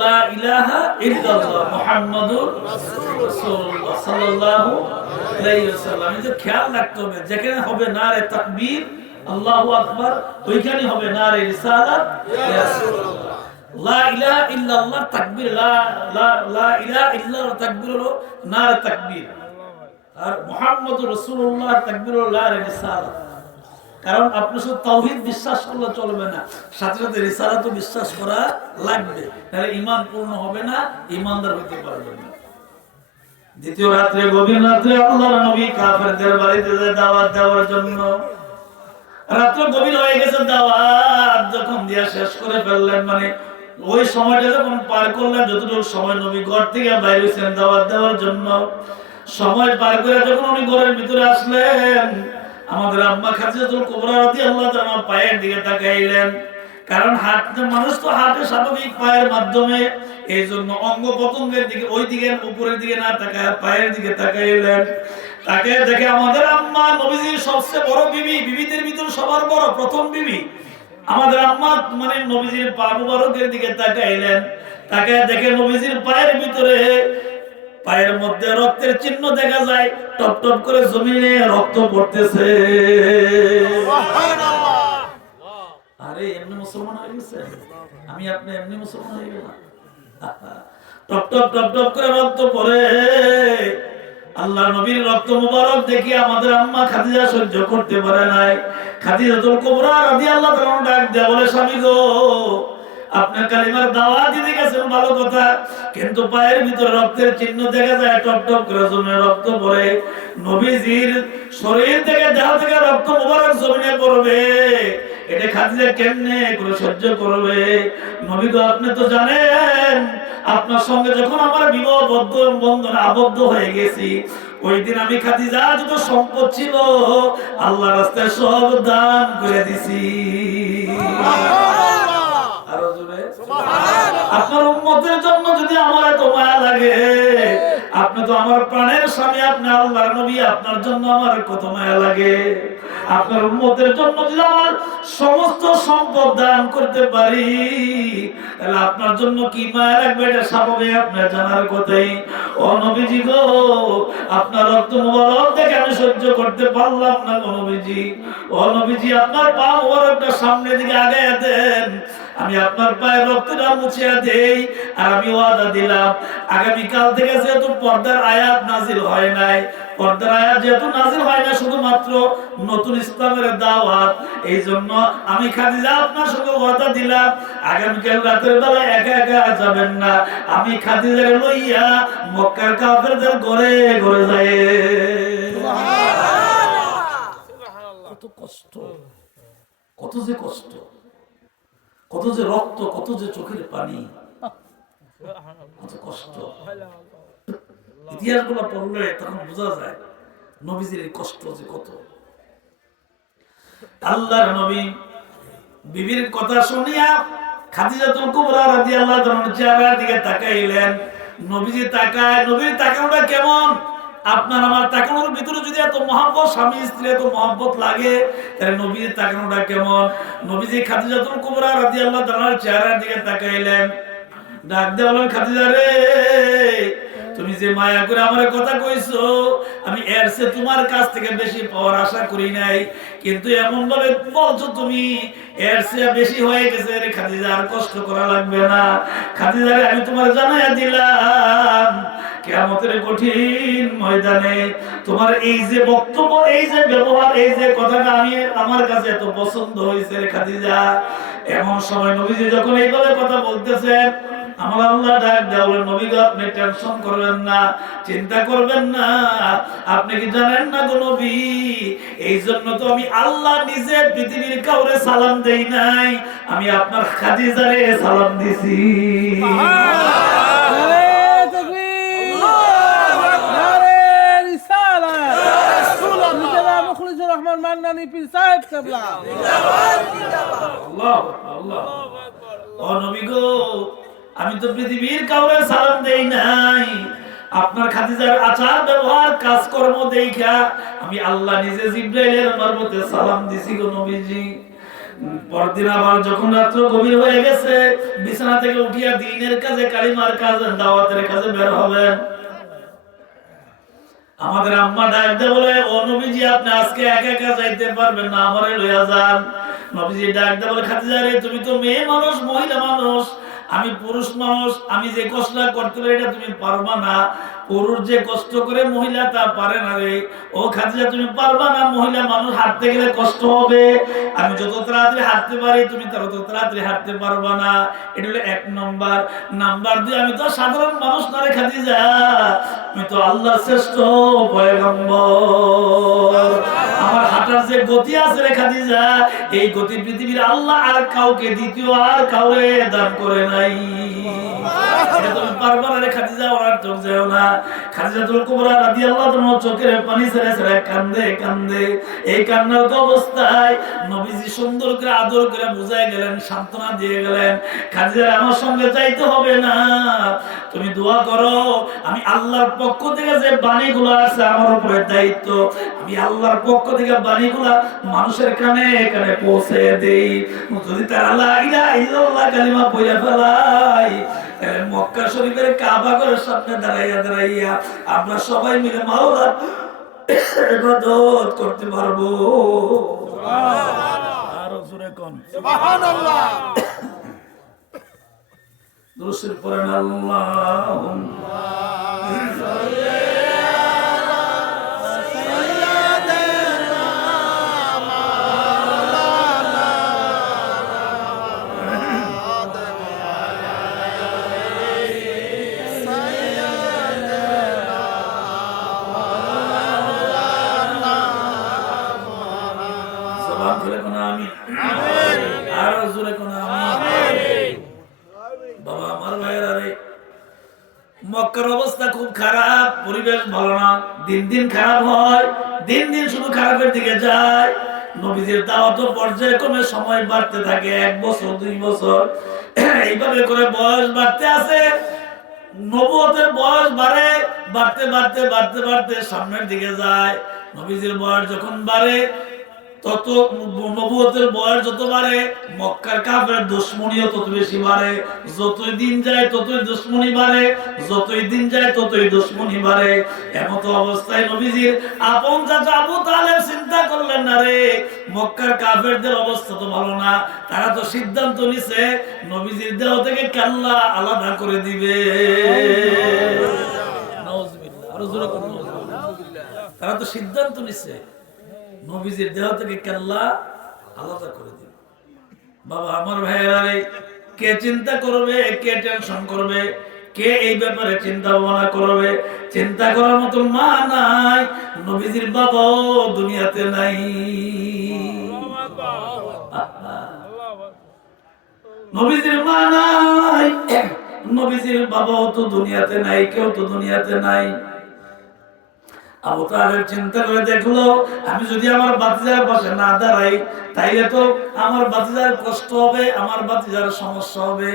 লা ইলাহা ইল্লাল্লাহ মুহাম্মাদুর রাসূলুল্লাহ সাল্লাল্লাহু আলাইহি ওয়াসাল্লাম। এই যে খেয়াল রাখতে হবে, যেখানে হবে নারে তাকবীর আল্লাহু আকবার, ওইখানে হবে নারে রিসালাত ইয়া রাসূলুল্লাহ। লা ইলাহা ইল্লাল্লাহ তাকবীর, লা ইলাহা ইল্লাল্লাহ তাকবীর হলো নারে তাকবীর, আর মুহাম্মাদুর রাসূলুল্লাহ তাকবীর হলো নারে রিসালাত। কারণ আপনি শুধু তাওহীদ বিশ্বাস করলে চলবে না, সাথে সাথে রিসালাতও বিশ্বাস করা লাগবে, তাহলে ঈমান পূর্ণ হবে না, ঈমানদার হতে পারবেন না। দ্বিতীয় রাত্রে, গভীর রাত্রে আল্লাহর নবী কাফেরদের বাড়িতে যায় দাওয়াত দেওয়ার জন্য। রাত্র গভীর হয়ে গেছে, দাওয়াত যখন দিয়া শেষ করে ফেললেন, মানে ওই সময়টা যখন পার করলেন, যতটুকু সময় নবী ঘর থেকে বাইরে হয়েছেন দাওয়াত দেওয়ার জন্য, সময় পার করে যখন উনি ঘরের ভিতরে আসলেন, আমাদের আম্মা খাদিজাতুল কুবরা রাদিয়াল্লাহু তাআলা পায়ের দিকে তাকাইলেন। কারণ হাঁটতে মানুষ তো হাঁটে স্বাভাবিক পায়ের মাধ্যমে, এই জন্য অঙ্গ প্রত্যঙ্গের দিকে, ওই দিকে উপরের দিকে না তাকায় পায়ের দিকে তাকাইলেন। তাকে দেখে আমাদের আম্মা নবীজির সবচেয়ে বড় বিবি, বিবিদের ভিতর সবার বড় প্রথম বিবি আমাদের আম্মা, মানে নবীজির পা মুবারকের দিকে তাকাইলেন। তাকে দেখে নবীজির পায়ের ভিতরে, পায়ের মধ্যে রক্তের চিহ্ন দেখা যায়, টপ টপ করে জমিনে রক্ত পড়তেছে। আরে এমনি মুসলমান হয়ে গেছে, আমি আপনি এমনি মুসলমান হয়ে গেলাম। টপ টপ টপ টপ করে রক্ত পড়ে। আল্লাহ নবীর রক্ত মুবারক দেখি আমাদের আম্মা খাদিজা সহ্য করতে পারে নাই। খাদিজাতুল কুবরা রাদিয়াল্লাহু তাআলা ডাক দেয়া বলে, স্বামী গো, আপনার কালিমার দাওয়াত দিতে গেছেন ভালো কথা, কিন্তু পায়ের ভিতরে রক্তের চিহ্ন দেখা যায়, টপ টপ করে জমিনে রক্ত পড়ে। নবীজির শরীর থেকে, দেহ থেকে রক্ত মুবারক জমিনে পড়বে, এটা খাদিজা কেমনে করে সহ্য করবে? নবী গো, আপনি তো জানেন আপনার সঙ্গে যখন আমার বিবাহ বন্ধনে আবদ্ধ হয়ে গেছি, ওই দিন আমি খাদিজা যত সম্পদ ছিল আল্লাহর রাস্তায় সব দান করে দিছি। আরো জোরে সুবহানাল্লাহ। আপনার উম্মতের জন্য যদি আমার এত মায়া লাগে, আপনি তো আমার প্রাণের স্বামী, আপনি আল্লাহর নবী, আপনার জন্য আমার কত মায়া লাগে। আপনার উম্মতের জন্য যদি আমার সমস্ত সম্পদ দান করতে পারি, তাহলে আপনার জন্য কি মায়া লাগবে এটা স্বাভাবিক, আপনার জানার কথাই। ও নবীজি গো, আপনার রক্ত মুবারক দেখে আমি সহ্য করতে পারলাম না গো নবীজি। ও নবীজি, আপনার পা মুবারকটা সামনের দিকে আগায়া দেন, আমি আপনার পায়ের রক্তটা মুছিয়া দেই। আর আমি ওয়াদা দিলাম, আগামীকাল থেকে যেহেতু পর্দার আয়াত নাজিল হয় নাই, পর্দার আয়াত যেহেতু নাজিল হয় না, শুধুমাত্র নতুন ইসলামের দাওয়াত, এই জন্য আমি খাদিজা আপনার সঙ্গে ওয়াদা দিলাম, আগামীকাল রাতের বেলা একা একা যাবেন না, আমি খাদিজাকে লইয়া মক্কার কাফেরদের ঘরে ঘরে যাই। কত কষ্ট, কত যে কষ্ট, কত যে রক্ত, কত যে চোখের পানি, কত কষ্ট। ইতিহাস গুলো পড়লে তখন বোঝা যায় নবীজির এই কষ্ট যে কত। আল্লাহর নবী বিবির কথা শুনিয়া খাদিজাতুল কুবরা রাদিয়াল্লাহু তাআলার চেহারার দিকে তাকাইলেন। নবীজি তাকায়, নবীর তাকানোটা কেমন? আপনার আমার তাকানোর ভিতরে যদি এত মহব্বত, স্বামী স্ত্রী এত মহব্বত লাগে, তাহলে নবীর তাকানোটা কেমন? নবীজি খাদিজাতুল কুবরা রাদিয়াল্লাহু তাআলার চেহারার দিকে তাকাইলেন, ডাক দিয়ে বলেন, খাদিজা রে, তুমি যে মায়া করে আমার কথা কইছো, আমি এর চেয়ে তোমার কাছ থেকে বেশি পাওয়ার আশা করি নাই, কিন্তু এমন ভাবে বলছো তুমি এর চেয়ে বেশি হয়ে গেছে রে খাদিজা, আর কষ্ট করা লাগবে না। খাদিজা রে, আমি তোমার জানাইয়া দিলাম, কিয়ামতের কঠিন ময়দানে তোমার এই যে বক্তব্য, এই যে ব্যবহার, এই যে কথাটা আমি আমার কাছে এত পছন্দ হয়েছে রে খাদিজা। এমন সময় নবীজি যখন এইভাবে কথা বলতেছেন, আমার আল্লাহ ডাক দেয়া বলেন, নবী গো, আপনি টেনশন করবেন না, চিন্তা করবেন না। আপনি কি জানেন না গো নবী, এই জন্য তো আমি আল্লাহ নিজে পৃথিবীর কাউরে সালাম দেই নাই, আমি আপনার খাদিজারে সালাম দিছি। রহমান মান্নানী পীর সাহেব কেবলা। আল্লাহ আল্লাহ। ও নবী গো, আমি তো পৃথিবীর কাউরে সালাম দেই নাই, আপনার খাদিজার আচার ব্যবহার কাজকর্ম দেখা আমি আল্লাহ নিজে জিবরাইলের মারফতে সালাম দিছি গো নবীজি। পরদিন আবার যখন রাত্র গভীর হয়ে গেছে, বিছানা থেকে উঠিয়া দ্বীনের কাজে, কালিমার কাজে, দাওয়াতের কাজে বের হবেন। আমাদের আম্মা ডাক দিয়ে বলে, ও নবীজি, আপনি আজকে একা একা যাইতে পারবেন না, আমারে লইয়া যান। নবীজি ডাক দিয়ে বলে, খাদিজা রে, তুমি তো মেয়ে মানুষ, মহিলা মানুষ, আমি পুরুষ মানুষ, আমি যে কষ্টটা করতে পারি এটা তুমি পারবা না। পুরুষ যে কষ্ট করে মহিলা তা পারে না রে। ও খাদিজা, তুমি পারবা না, মহিলা মানুষ হাঁটতে গেলে কষ্ট হবে। আমি যত তাড়াতাড়ি হাঁটতে পারি তুমি তত তাড়াতাড়ি হাঁটতে পারবা না। এটা হলো 1 নম্বর। নাম্বার 2, আমি তো সাধারণ মানুষ না রে খাদিজা, আমি তো আল্লাহর শ্রেষ্ঠ পয়গম্বর। আমার হাঁটার যে গতি আছে রে খাদিজা, এই গতি পৃথিবীর আল্লাহ আর কাউকে দ্বিতীয় আর কাউরে দান করে নাই। এটা তুমি পারবা না রে খাদিজা, ওনার চোখ যেও না। খাদিজাতুল কুবরা রাদিয়াল্লাহু তাআলা চোখের পানি ছেড়ে ছেড়ে কান্দে কান্দে। এই কান্নার অবস্থায় নবীজি সুন্দর করে আদর করে বুঝায় গেলেন, সান্ত্বনা দিয়ে গেলেন, খাদিজা আমার সঙ্গে যাইতে হবে না, তুমি দোয়া করো, আমি আল্লাহর পক্ষ থেকে যে বাণীগুলো আছে আমার উপরে দায়িত্ব, আমি আল্লাহর পক্ষ থেকে বাণীগুলো মানুষের কানে কানে পৌঁছে দেই। যদি তারা লা ইলাহা ইল্লাল্লাহ কালিমা পড়ে ফেলায়, মক্কা শরীফের কাবা ঘরের সামনে দাঁড়াইয়া দাঁড়াইয়া আমরা সবাই মিলে মাওলার ইবাদত করতে পারবো। আরো জোরে কোন সুবহানাল্লাহ। দুরূদ শরীফ পড়েন, আল্লাহুম্মা সাল্লি মক্কার অবস্থা খুব খারাপ, পরিবেশ ভালো না, দিন দিন খারাপ হয়, দিন দিন শুধু খারাপের দিকে যায়। নবীজির দাওয়াত পর্যায়ক্রমে সময় বাড়তে থাকে, 1 বছর 2 বছর এইভাবে করে বয়স বাড়তে আছে। নবুয়তের বয়স বাড়ে, বাড়তে বাড়তে বাড়তে বাড়তে সামনের দিকে যায়। নবীজির বয়স যখন বাড়ে, তত নবুয়তের বয়স যত বাড়ে, মক্কার কাফের দুশমনিও তত বেশি বাড়ে। যতই দিন যায় ততই দুশমনি বাড়ে, যতই দিন যায় ততই দুশমনি বাড়ে। এমত অবস্থায় নবীজির আপন চাচা আবু তালেব চিন্তা করলেন, না রে, মক্কার কাফেরদের অবস্থা তো ভালো না, তারা তো সিদ্ধান্ত নিছে নবীজির দেহ থেকে কাল্লা আলাদা করে দিবে। নাউজুবিল্লাহ, আরো জোরে করুন নাউজুবিল্লাহ। তারা তো সিদ্ধান্ত নিছে নবীজির দেহ থেকে কাল্লা আলাদা করে দিবে। বাবা আমার ভাইয়েরা, কে চিন্তা করবে, কে টেনশন করবে, কে এই ব্যাপারে চিন্তা ভাবনা করবে? চিন্তা করার মতো মা নাই, নবীজির বাবাও দুনিয়াতে নাই। নবীজির মা নাই, নবীজির বাবাও তো দুনিয়াতে নাই, কেউ তো দুনিয়াতে নাই। আবু তালেব চিন্তা করে দেখলো, আমি যদি আমার বাতিজার পাশে না দাঁড়াই তাইলে তো আমার বাতিজার কষ্ট হবে, আমার বাতিজার সমস্যা হবে।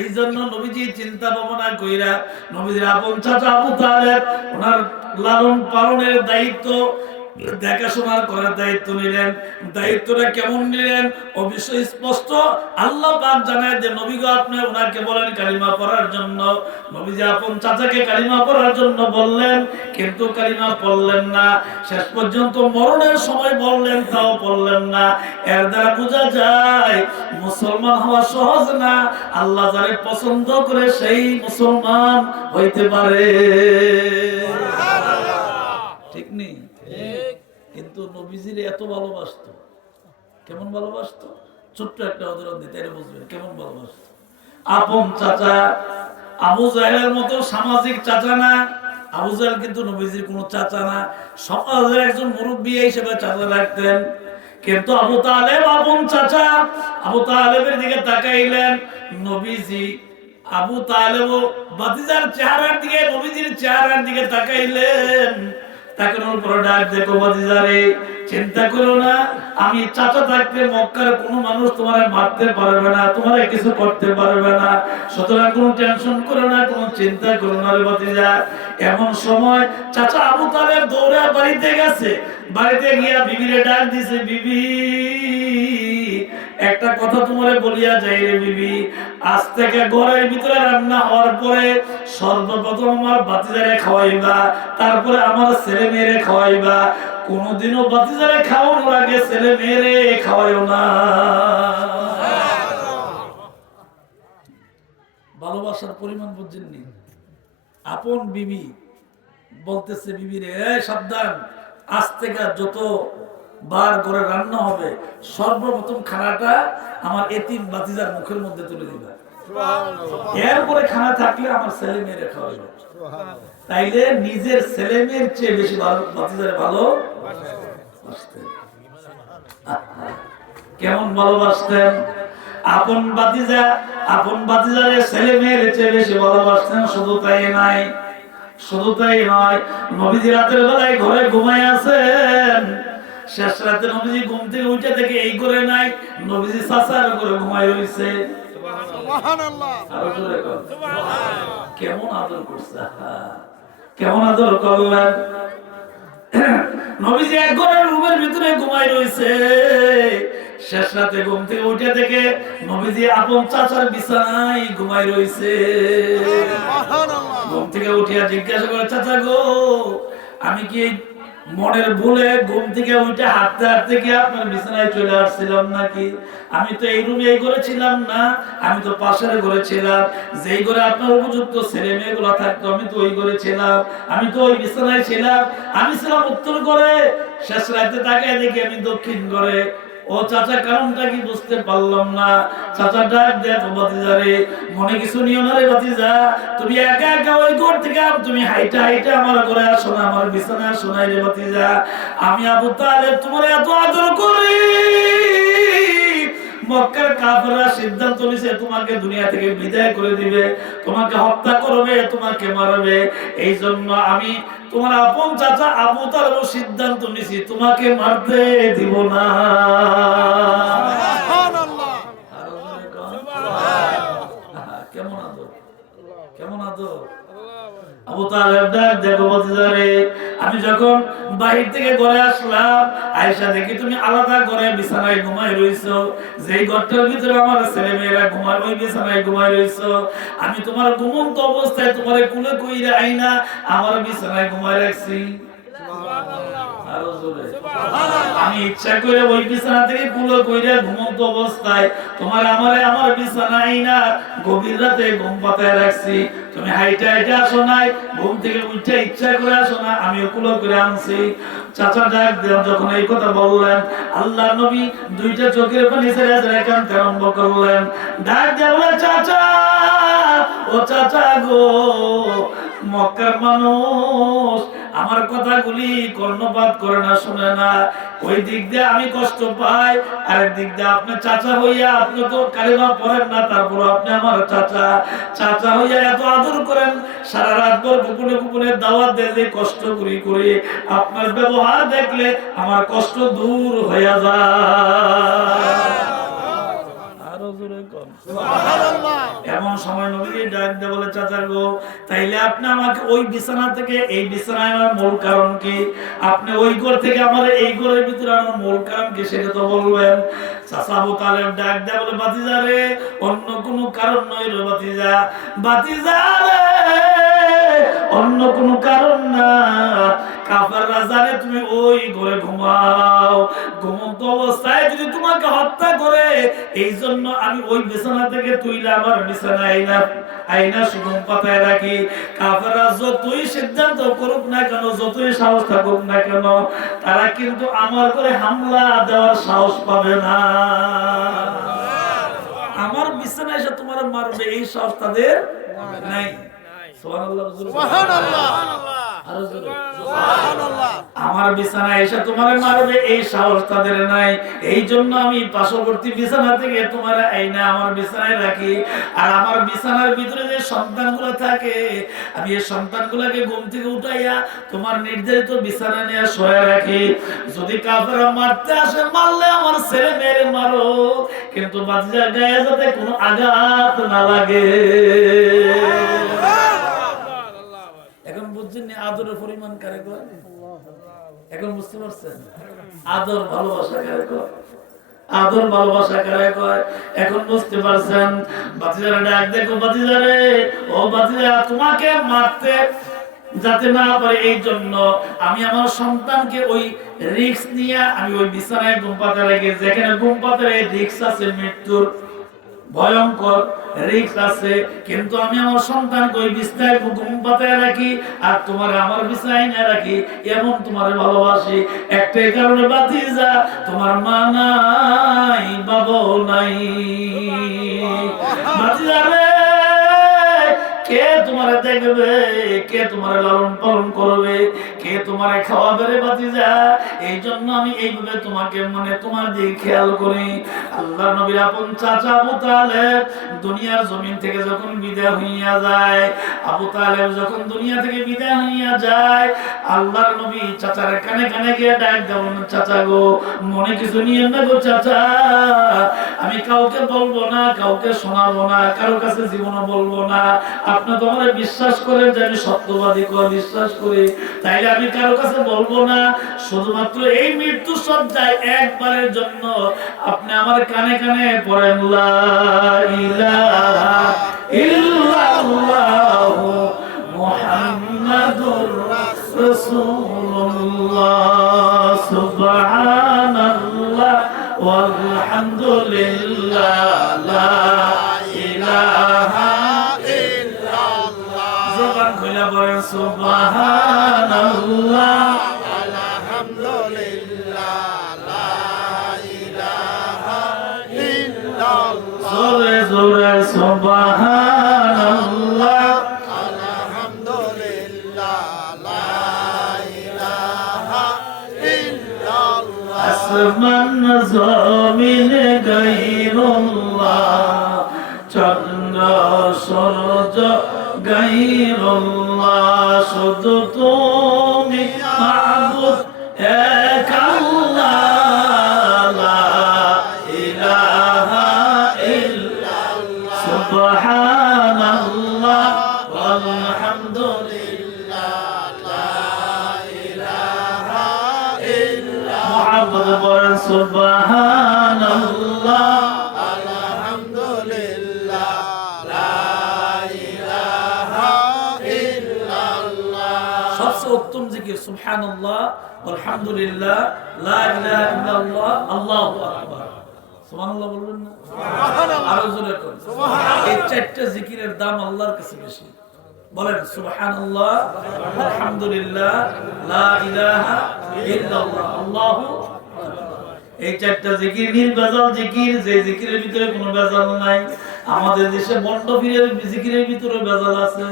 এই জন্য নবীজি চিন্তা ভাবনা কইরা নবীজির আপন চাচা আবু তালেব ওনার লালন পালনের দায়িত্ব, দেখাশোনার করার দায়িত্ব নিলেন। দায়িত্বটা কেমন নিলেন? অবশ্যই স্পষ্ট আল্লাহ পাক জানায় যে নবী গো, আপনি ওনাকে বলেন কালিমা পড়ার জন্য। নবীজি আপন চাচাকে কালিমা পড়ার জন্য বললেন, কিন্তু কালিমা পড়লেন না। শেষ পর্যন্ত মরণের সময় বললেন, তাও পড়লেন না। এর দ্বারা বোঝা যায় মুসলমান হওয়া সহজ না। আল্লাহ যারে পছন্দ করে সেই মুসলমান হইতে পারে। ঠিক নেই? কিন্তু নবীজির এত ভালোবাসতো, কেমন ভালোবাসতো? ছোট্ট একটা উদাহরণ দিতে বুঝবেন কেমন ভালোবাসতো। আপন চাচা আবু জাহেলের মতো সামাজিক চাচা না। আবু জাহেল কিন্তু নবীজির কোনো চাচা না, সমাজের একজন মুরব্বী হিসেবে চাচা রাখতেন। কিন্তু আবু তালেব আপন চাচা। আবু তালেবের দিকে তাকাইলেন নবীজি, আবু তালেব ভাতিজার চেহারার দিকে, নবীজির চেহারার দিকে তাকাইলেন। তাকানোর পর ডাক, দেখো ভাতিজারে, চিন্তা করো না, আমি চাচা থাকতে মক্কার কোনো মানুষ তোমারে মারতে পারবে না, তোমারে কিছু করতে পারবে না, সুতরাং কোনো টেনশন করো না, কোনো চিন্তা করো না রে ভাতিজা। এমন সময় চাচা আবু তালেব দৌড়ে বাড়িতে গেছে। বাড়িতে গিয়া বিবিরে ডাক দিছে, বিবি একটা কথা তোমারে বলিয়া যাই রে বিবি, আজ থেকে ঘরের ভিতরে রান্না হওয়ার পরে সর্বপ্রথম আমার বাতিজারে খাওয়াইবা, তারপরে আমার ছেলে মেয়েরে খাওয়াইবা। কোনদিনও বাতিজারে খাওয়ানোর আগে ছেলে মেয়েরে খাওয়াইও না। ভালোবাসার পরিমাণ বুঝছেননি? আপন বিবি বলতেছে বিবিরে, এই সাবধান, আজ থেকে যত বার করে রান্না হবে সর্বপ্রথম খানাটা আমার এতিম বাতিজার মুখের মধ্যে তুলে দিবা, এরপরে খানা থাকলে আমার ছেলে মেয়েরে খাওয়াইবে। তাইলে নিজের ছেলে মেয়ের চেয়ে বেশি ভালো বাতিজারে ভালো কেমন ভালোবাসতেন? আপন বাতিজারে ছেলে মেয়ের চেয়ে বেশি ভালোবাসতেন। শুধু তাই নয়, নবীজি রাতের বেলায় ঘরে ঘুমায় আছেন, শেষ রাতে নবীজি ঘুম থেকে উঠে থেকে এই করে নাই, নবীজি চাচার করে ঘুমায় রয়েছে। কেমন আদর করছে, কেমন আদর করলেন। নবীজি এক ঘরের রুমের ভিতরে ঘুমায় রয়েছে, শেষ রাতে ঘুম থেকে উঠে থেকে নবীজি আপন চাচার বিছানায় ঘুমায় রয়েছে। ঘুম থেকে উঠিয়া জিজ্ঞাসা করে, চাচা গো, আমি কি মনের ভুলে ঘুম থেকে উঠে হাঁটতে হাঁটতে কি আপনার বিছানায় চলে আসছিলাম নাকি? আমি তো এই রুমে এই ঘরে ছিলাম না, আমি তো পাশের ঘরে ছিলাম। যেই ঘরে আপনার উপযুক্ত ছেলে মেয়েগুলো থাকতো আমি তো ওই ঘরে ছিলাম, আমি তো ওই বিছানায় ছিলাম। আমি ছিলাম উত্তর ঘরে, শেষ রাতে তাকায় দেখি আমি দক্ষিণ ঘরে। ও চাচা, কারণটা কি বুঝতে পারলাম না। চাচা ডাক দেখো, বাতিজারে মনে কিছু নিও না রে বাতিজা, তুমি একা একা ওই ঘর থেকে তুমি হাইটা হাইটা আমার ঘরে আসো না, আমার বিছানায় আসো না রে বাতিজা। আমি আবু তালেব তোমার এত আদর করি, মক্কার কাফেররা সিদ্ধান্ত নিয়েছে তোমাকে দুনিয়া থেকে বিদায় করে দিবে, তোমাকে হত্যা করবে, তোমাকে মারবে। এই জন্য আমি তোমার আপন চাচা আবু তালেব সিদ্ধান্ত নিয়েছি তোমাকে মারতে দিব না। কেমন আদর, কেমন আদর। আবু তালেব ডাক দেখো, বাতিজারে আমি যখন বাহির থেকে ঘরে আসলাম, আয়েশা দেখি তুমি আলাদা ঘরে বিছানায় ঘুমায় রইছো, যেই ঘরটার ভিতরে আমার ছেলে মেয়েরা ঘুমায় ওই বিছানায় ঘুমায় রইছো। আমি তোমার ঘুমন্ত অবস্থায় তোমার কুলে কইরে আইনা আমার বিছানায় ঘুমায় রাখছি। আমি ইচ্ছা করে ওই বিছানা থেকে কুলে কইরে ঘুমন্ত অবস্থায় তোমার আমার বিছানায় না গভীর রাতে ঘুম পাতায় রাখছি। তুমি হাইটা হাইটা আসো নাই, ঘুম থেকে উঠে ইচ্ছা করে আসো না, আমিও কুলো করে আনছি। চাচা ডাক দেন যখন এই কথা বললেন, আল্লাহ নবী দুইটা চোখের পানি ছেড়ে ছেড়ে কাঁদতে আরম্ভ করলেন। ডাক দিয়ে বলে, চাচা, ও চাচা গো, মক্কার মানুষ আমার কথাগুলি কর্ণপাত করে না, শুনে না। ওই দিক দিয়ে আমি কষ্ট পাই, আরেক দিক দিয়ে আপনি চাচা হইয়া আপনি তো কালিমা পড়েন না, তারপর আপনি আমার চাচা হইয়া এত আদর করেন, সারা রাত ভর গোপনে গোপনে দাওয়াত দিয়ে যে কষ্ট করি আপনার ব্যবহার দেখলে আমার কষ্ট দূর হইয়া যায়। এমন সময় নবী ডাক দিয়ে বলে, চাচা গো, তাইলে আপনি আমাকে ওই বিছানা থেকে এই বিছানায় আনার মূল কারণ কি? আপনি ওই ঘর থেকে আমার এই ঘরের ভিতরে আনার মূল কারণ কি সেটা তো বলবেন। চাচা আবু তালেব ডাক দিয়ে বলে, বাতিজা রে, অন্য কোনো কারণ নয় রে বাতিজা রে, অন্য কোনো কারণ না। কাফেররা জানে তুমি ওই ঘরে ঘুমাও, ঘুমন্ত অবস্থায় যদি তোমাকে হত্যা করে, এই জন্য আমি ওই বিছানা থেকে তুইলে আমার বিছানায় আইনা সুগম পাতায় রাখি। কাফেররা যতই সিদ্ধান্ত করুক না কেন, যতই সাহস থাকুক না কেন, তারা কিন্তু আমার করে হামলা দেওয়ার সাহস পাবে না। আমার বিছানায় এসে তোমার মারবে এই সাহস তাদের নাই। সুবহানাল্লাহ, সুবহানাল্লাহ, আরো জোরে সুবহানাল্লাহ। আমার বিছানায় এসে তোমার মারবে এই সাহস তাদের নাই। এই জন্য আমি পার্শ্ববর্তী বিছানা থেকে তোমার আইনা আমার বিছানায় রাখি। আর আমার বিছানার ভিতরে যে সন্তানগুলো থাকে, আমি এই সন্তানগুলোকে ঘুম থেকে উঠাইয়া তোমার নির্ধারিত বিছানা নিয়ে শোয়া রাখি। যদি কাফেররা মারতে আসে, মারলে আমার ছেলে মেয়েরে মারো, কিন্তু বাচ্চার গায়ে যাতে কোনো আঘাত না লাগে। এখন বুঝছেন আদরের পরিমাণ কারে কয়? এখন বুঝতে পারছেন আদর ভালোবাসা কারে কয়? আদর ভালোবাসা কারে কয় এখন বুঝতে পারছেন। বাতিজারে ডাক দেখো, বাতিজারে, ও বাতিজা, তোমাকে মারতে যাতে না পারে এই জন্য আমি আমার সন্তানকে ওই রিস্ক নিয়ে আমি ওই বিছানায় ঘুম পাতে রেখে, যেখানে ঘুম পাতে রিস্ক আছে, মৃত্যুর ভয়ঙ্কর রিস্ক আছে, কিন্তু আমি আমার সন্তানকে ওই বিছানায় ঘুম পাতে রাখি আর তোমার আমার বিছানায় না রাখি, এমন তোমার ভালোবাসি। একটাই কারণে বাতিজা, তোমার মা নাই, বাবাও নাই। বাতিজা রে, কে তোমারে দেখবে, কে তোমারে লালন পালন করবে, কে তোমারে খাওয়াবে রে বাতিজা? এই জন্য আমি এইভাবে তোমাকে তোমার দিকে খেয়াল করি। আল্লাহ নবীর আপন চাচা আবু তালেব দুনিয়ার জমিন থেকে যখন বিদায় হইয়া যায়, আবু তালেব যখন দুনিয়া থেকে বিদায় হইয়া যায়, আল্লাহর নবী চাচার কানে কানে গিয়ে ডাক দেন, চাচা গো, মনে কিছু নিয়ে না গো চাচা, আমি কাউকে বলবো না, কাউকে শোনাবো না, কারো কাছে জীবনও বলবো না। আপনি তো আমার বিশ্বাস করেন যে আমি সত্যবাদী, বিশ্বাস করি, তাইলে আমি কারো কাছে বলবো না। শুধুমাত্র এই মৃত্যু সজ্জায় একবারের জন্য আপনি আমার কানে কানে পড়েন, লা ইলাহা ইল্লাল্লাহু মুহাম্মাদুর রাসূলুল্লাহ, সুবহানাল্লাহ ওয়ালহামদুলিল্লাহ, লা ইলাহা সুবহানাল্লাহ আলহামদুলিল্লাহ, লা ইলাহা ইল্লাল্লাহ, জোরে জোরে সুবহানাল্লাহ, আলহামদুলিল্লাহ, লা ইলাহা ইল্লাল্লাহ। আসমান জমিন গায়রুল্লাহ, চন্দ্র সূর্য গায়রুল্লাহ, শুধু তুমি মাবুদ এক আল্লাহ, লা ইলাহা ইল্লাল্লাহ, সুবহানাল্লাহ ওয়ালহামদুলিল্লাহ, লা ইলাহা ইল্লাল্লাহ। মুহাম্মদ বলেন সুবহানাল্লাহ, উত্তম জিকির সুবহানাল্লাহ, আলহামদুলিল্লাহ, লা ইলাহা ইল্লাল্লাহ, আল্লাহু আকবার। সুবহানাল্লাহ বলবেন না? আরো জোরে করুন। এই চারটি জিকিরের দাম আল্লাহর কাছে বেশি। বলেন সুবহানাল্লাহ, আলহামদুলিল্লাহ, লা ইলাহা ইল্লাল্লাহ, আল্লাহু আকবার। এই চারটি জিকির নির্ভেজাল জিকির, যে জিকিরের ভিতরে কোনো ভেজাল নাই। আমাদের দেশে বন্ড পীরের জিকিরের ভিতরে ভেজাল আছে,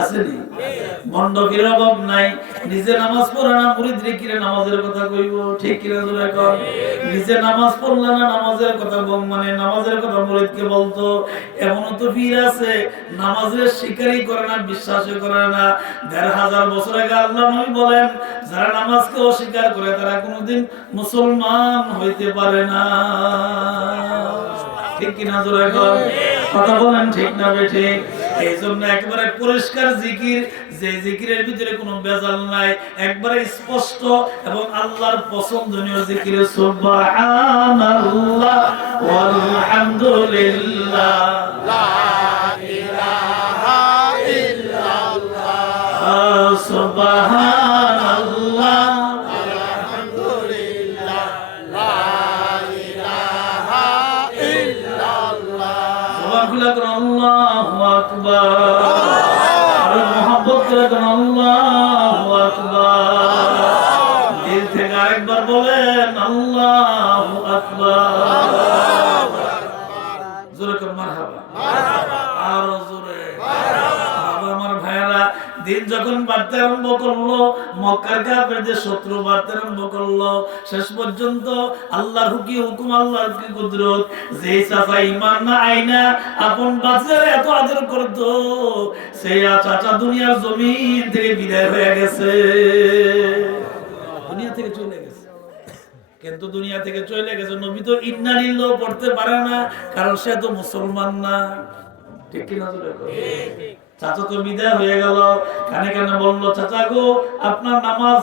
আসেনি? মন্ডপের অভাব নাই। নিজে নামাজ পড়ে না, মুরিদ রে কিরে নামাজের কথা কইব, ঠিক কিনা জোরে কর। নিজে নামাজ পড়লে না, নামাজের কথা নামাজের কথা মুরিদকে বলতো। এমনও তো পীর আছে নামাজের স্বীকারই করে না, বিশ্বাসই করে না। ১৫০০ বছর আগে আল্লাহ নবী বলেন, যারা নামাজকে অস্বীকার করে তারা কোনোদিন মুসলমান হইতে পারে না। ঠিক কিনা জোরে কর, কথা বলেন ঠিক না বেঠিক? এই জন্য একেবারে পরিষ্কার জিকির, যে জিকিরের ভিতরে কোনো ভেজাল নাই, একবারে স্পষ্ট এবং আল্লাহর পছন্দনীয় জিকির সুবহানাল্লাহ ওয়ালহামদুলিল্লাহ, লা ইলাহা ইল্লাল্লাহ, সুবহানাল্লাহ, আলহামদুলিল্লাহ, লা ইলাহা ইল্লাল্লাহ। জবান খুলে করুন আল্লাহু আকবার, আর মুহাব্বত করে করুন আল্লাহু আকবার। দিল থেকে আরেকবার বলেন আল্লাহু আকবার। জোরে করুন মারহাবা, আরো জোরে মারহাবা। আমার ভাইয়েরা, দিন যখন বাড়তে আরম্ভ করলো, মক্কার কাফেরদের শত্রু বাড়তে আরম্ভ করলো, শেষ পর্যন্ত আল্লাহর হুকুম, আল্লাহর কি কুদরত, যে চাচা ঈমান না আইনা আপন বাচ্চারা এত আদর করত, সেই চাচা দুনিয়ার জমিন থেকে বিদায় হয়ে গেছে, দুনিয়া থেকে চলে গেছে। কিন্তু দুনিয়া থেকে চলে গেছে, নবী তো ইন্না লিল্লাহ পড়তে পারে না, কারণ সে তো মুসলমান না। ঠিক কি না? চাচা তো বিদায় হয়ে গেল, কানে কানে বললো, চাচা গো, আপনার নামাজ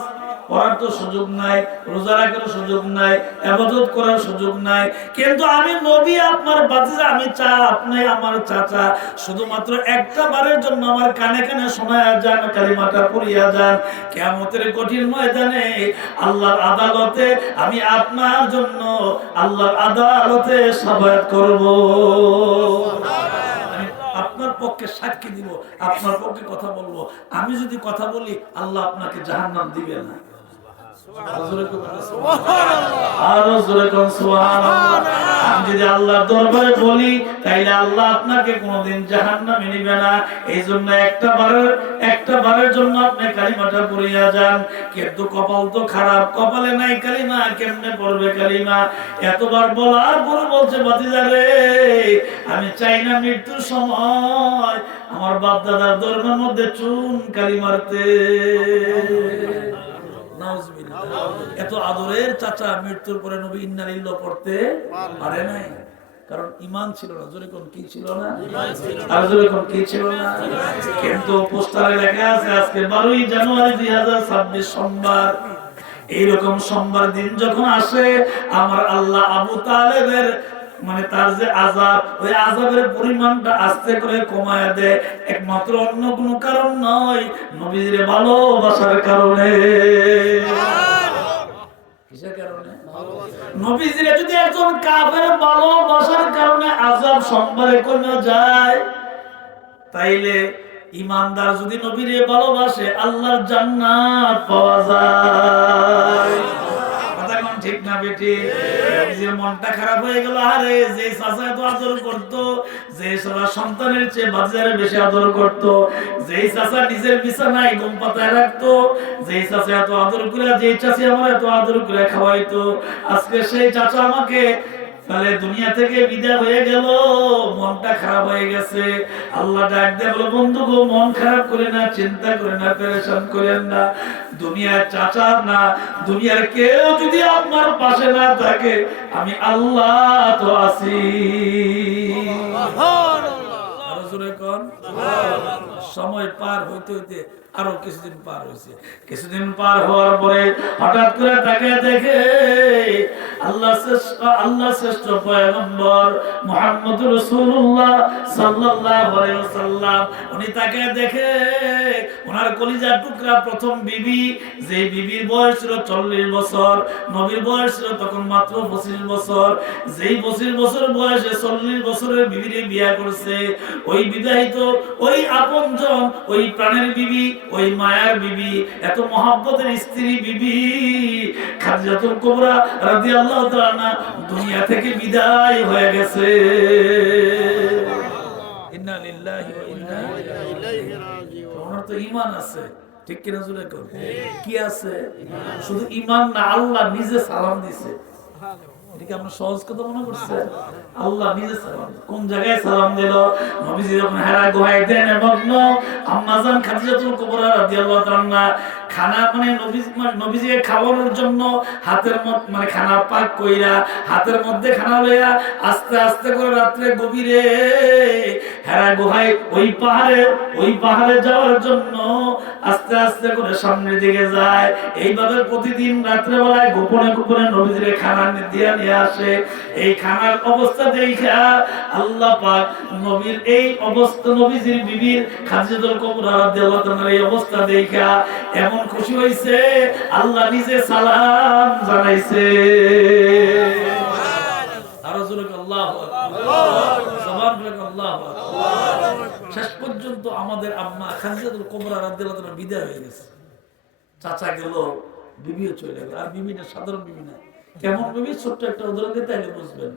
পড়ার তো সুযোগ নাই, রোজা রাখার সুযোগ নাই, ইবাদত করার সুযোগ নাই। কিন্তু আমি নবী, আপনার বাতিজা, আমি আপনি আমার চাচা, শুধুমাত্র একটা বারের জন্য আমার কানে কানে শোনায়া যান, কালিমাটা পড়িয়া যান। কিয়ামতের কঠিন ময়দানে আল্লাহর আদালতে আমি আপনার জন্য আল্লাহর আদালতে শাফায়াত করব। আমি আপনার পক্ষে সাক্ষী দিব, আপনার পক্ষে কথা বলবো। আমি যদি কথা বলি, আল্লাহ আপনাকে জাহান্নাম দিবে না। আমি যদি আল্লাহর দরবারে বলি, তাইলে আল্লাহ আপনাকে কোনোদিন জাহান্নামে নিবে না। এই জন্য একটা বারের জন্য আপনি কালিমাটা পড়িয়া যান। কিন্তু কপাল তো খারাপ, কপালে নাই কালিমা, কেমনে পড়বে কালিমা? এতবার বলার পরে বলছে, বাতিজা রে, আমি চাই না মৃত্যুর সময় আমার বাপ দাদার দরবার মধ্যে চুন কালি মারতে। এত আদরের চাচা মৃত্যুর পরে নবী ইন্না লিল্লাহ পড়তে পারে নাই, কারণ ঈমান ছিল না। জোরে কোন কি ছিল না? আর জোরে কোন কি ছিল না? কিন্তু পোস্টারে লেখা আছে আজকে 12ই জানুয়ারি 2026 সোমবার। এইরকম সোমবার দিন যখন আসে, আমার আল্লাহ আবু তালেবের মানে তার যে আযাব, ওই আযাবের পরিমাণটা আস্তে করে কমায়া দেয়। একমাত্র অন্য কোনো কারণ নয়, নবীজির ভালোবাসার কারণে। কিসের কারণে? নবীজির যদি একজন কাফের ভালোবাসার কারণে আযাব সোমবারে কমে যায়, তাইলে ইমানদার যদি নবীরে ভালোবাসে, আল্লাহর জান্নাত পাওয়া যায়। ঠিক না বেটি? মনটা খারাপ হয়ে গেল। আরে যে চাচা এত আদর করতো, যে সন্তানের চেয়ে বাচ্চারে বেশি আদর করতো, যে চাচা নিজের বিছানায় ঘুম পাতায় রাখতো, যে চাচা এত আদর করে, যে চাচি আমার এত আদর করে খাওয়াইতো, আজকে সেই চাচা আমাকে তাহলে দুনিয়া থেকে বিদায় হয়ে গেল, মনটা খারাপ হয়ে গেছে। আল্লাহ ডাক দিয়ে বলো, বন্ধু গো, মন খারাপ করে না, চিন্তা করে না, পেরেশান করেন না। দুনিয়ার চাচা না, দুনিয়ার কেউ যদি আপনার পাশে না থাকে, আমি আল্লাহ তো আছি। সময় পার হইতে হইতে আরো কিছুদিন পার হয়েছে। কিছুদিন পার হওয়ার পরে হঠাৎ করে তাকে দেখে আল্লাহ শ্রেষ্ঠ পয়গম্বর মুহাম্মদুর রাসূলুল্লাহ সাল্লাল্লাহু আলাইহি ওয়াসাল্লাম, উনি তাকে দেখে ওনার কলিজার টুকরা প্রথম বিবি, যে বিবির বয়স ছিল 40 বছর, নবীর বয়স ছিল তখন মাত্র 25 বছর, যেই 25 বছর বয়সে 40 বছরের বিবিরে বিয়ে করছে, ওই বিবাহিত, ওই আপনজন, ওই প্রাণের বিবি, ওই মায়ার বিবি, এত মহব্বতের স্ত্রী বিবি খাদিজাতুল কুবরা রাদিয়াল্লাহু তাআলা দুনিয়া থেকে বিদায় হয়ে গেছে। ইন্না লিল্লাহি ওয়া ইন্না ইলাইহি রাজিউন। ওনার তো ঈমান আছে, ঠিক কি না? জোরে কর, কি আছে? শুধু ঈমান না, আল্লাহ নিজে সালাম দিয়েছে। এটাকে আমরা সহজ কথা মনে করছে? আল্লাহ নিজে সালাম। কোন জায়গায় সালাম দিল? নবীজি যখন হেরা গুহায় দেন মগ্ন, আম্মাজান খাদিজাতুল কুবরা রাদিয়াল্লাহু তাআলা খানা মানে নবীজিকে খাওয়ানোর জন্য হাতের মধ্যে মানে খানা পাক কইরা হাতের মধ্যে খানা লইয়া আস্তে আস্তে করে রাত্রে গভীরে হেরা গুহায় ওই পাহাড়ে যাওয়ার জন্য আস্তে আস্তে করে সামনের দিকে যায়। এইভাবে প্রতিদিন রাত্রে বেলায় গোপনে গোপনে নবীজিকে খানা দিয়ে নিয়ে আসে। এই খানার অবস্থা দেখা আল্লাহ পাক নবীর এই অবস্থা, নবীজির বিবির খাদিজাতুল কুবরা রাদিয়াল্লাহু তাআলার এই অবস্থা দেখা এমন খুশি হইছে, আল্লাহ নিজে সালাম জানাইছে। আরো জোরে আল্লাহু আকবার, সুবহানাল্লাহ, আল্লাহু আকবার। শেষ পর্যন্ত আমাদের আম্মা খাদিজাতুল কুবরা রাদিয়াল্লাহু তাআলা বিদায় হয়ে গেছে। চাচা গেল, বিবিও চলে গেল। আর বিবিটা সাধারণ বিবি না, কেমন বিবি? ছোট্ট একটা উদাহরণ দিতে তাইলে বুঝবেন।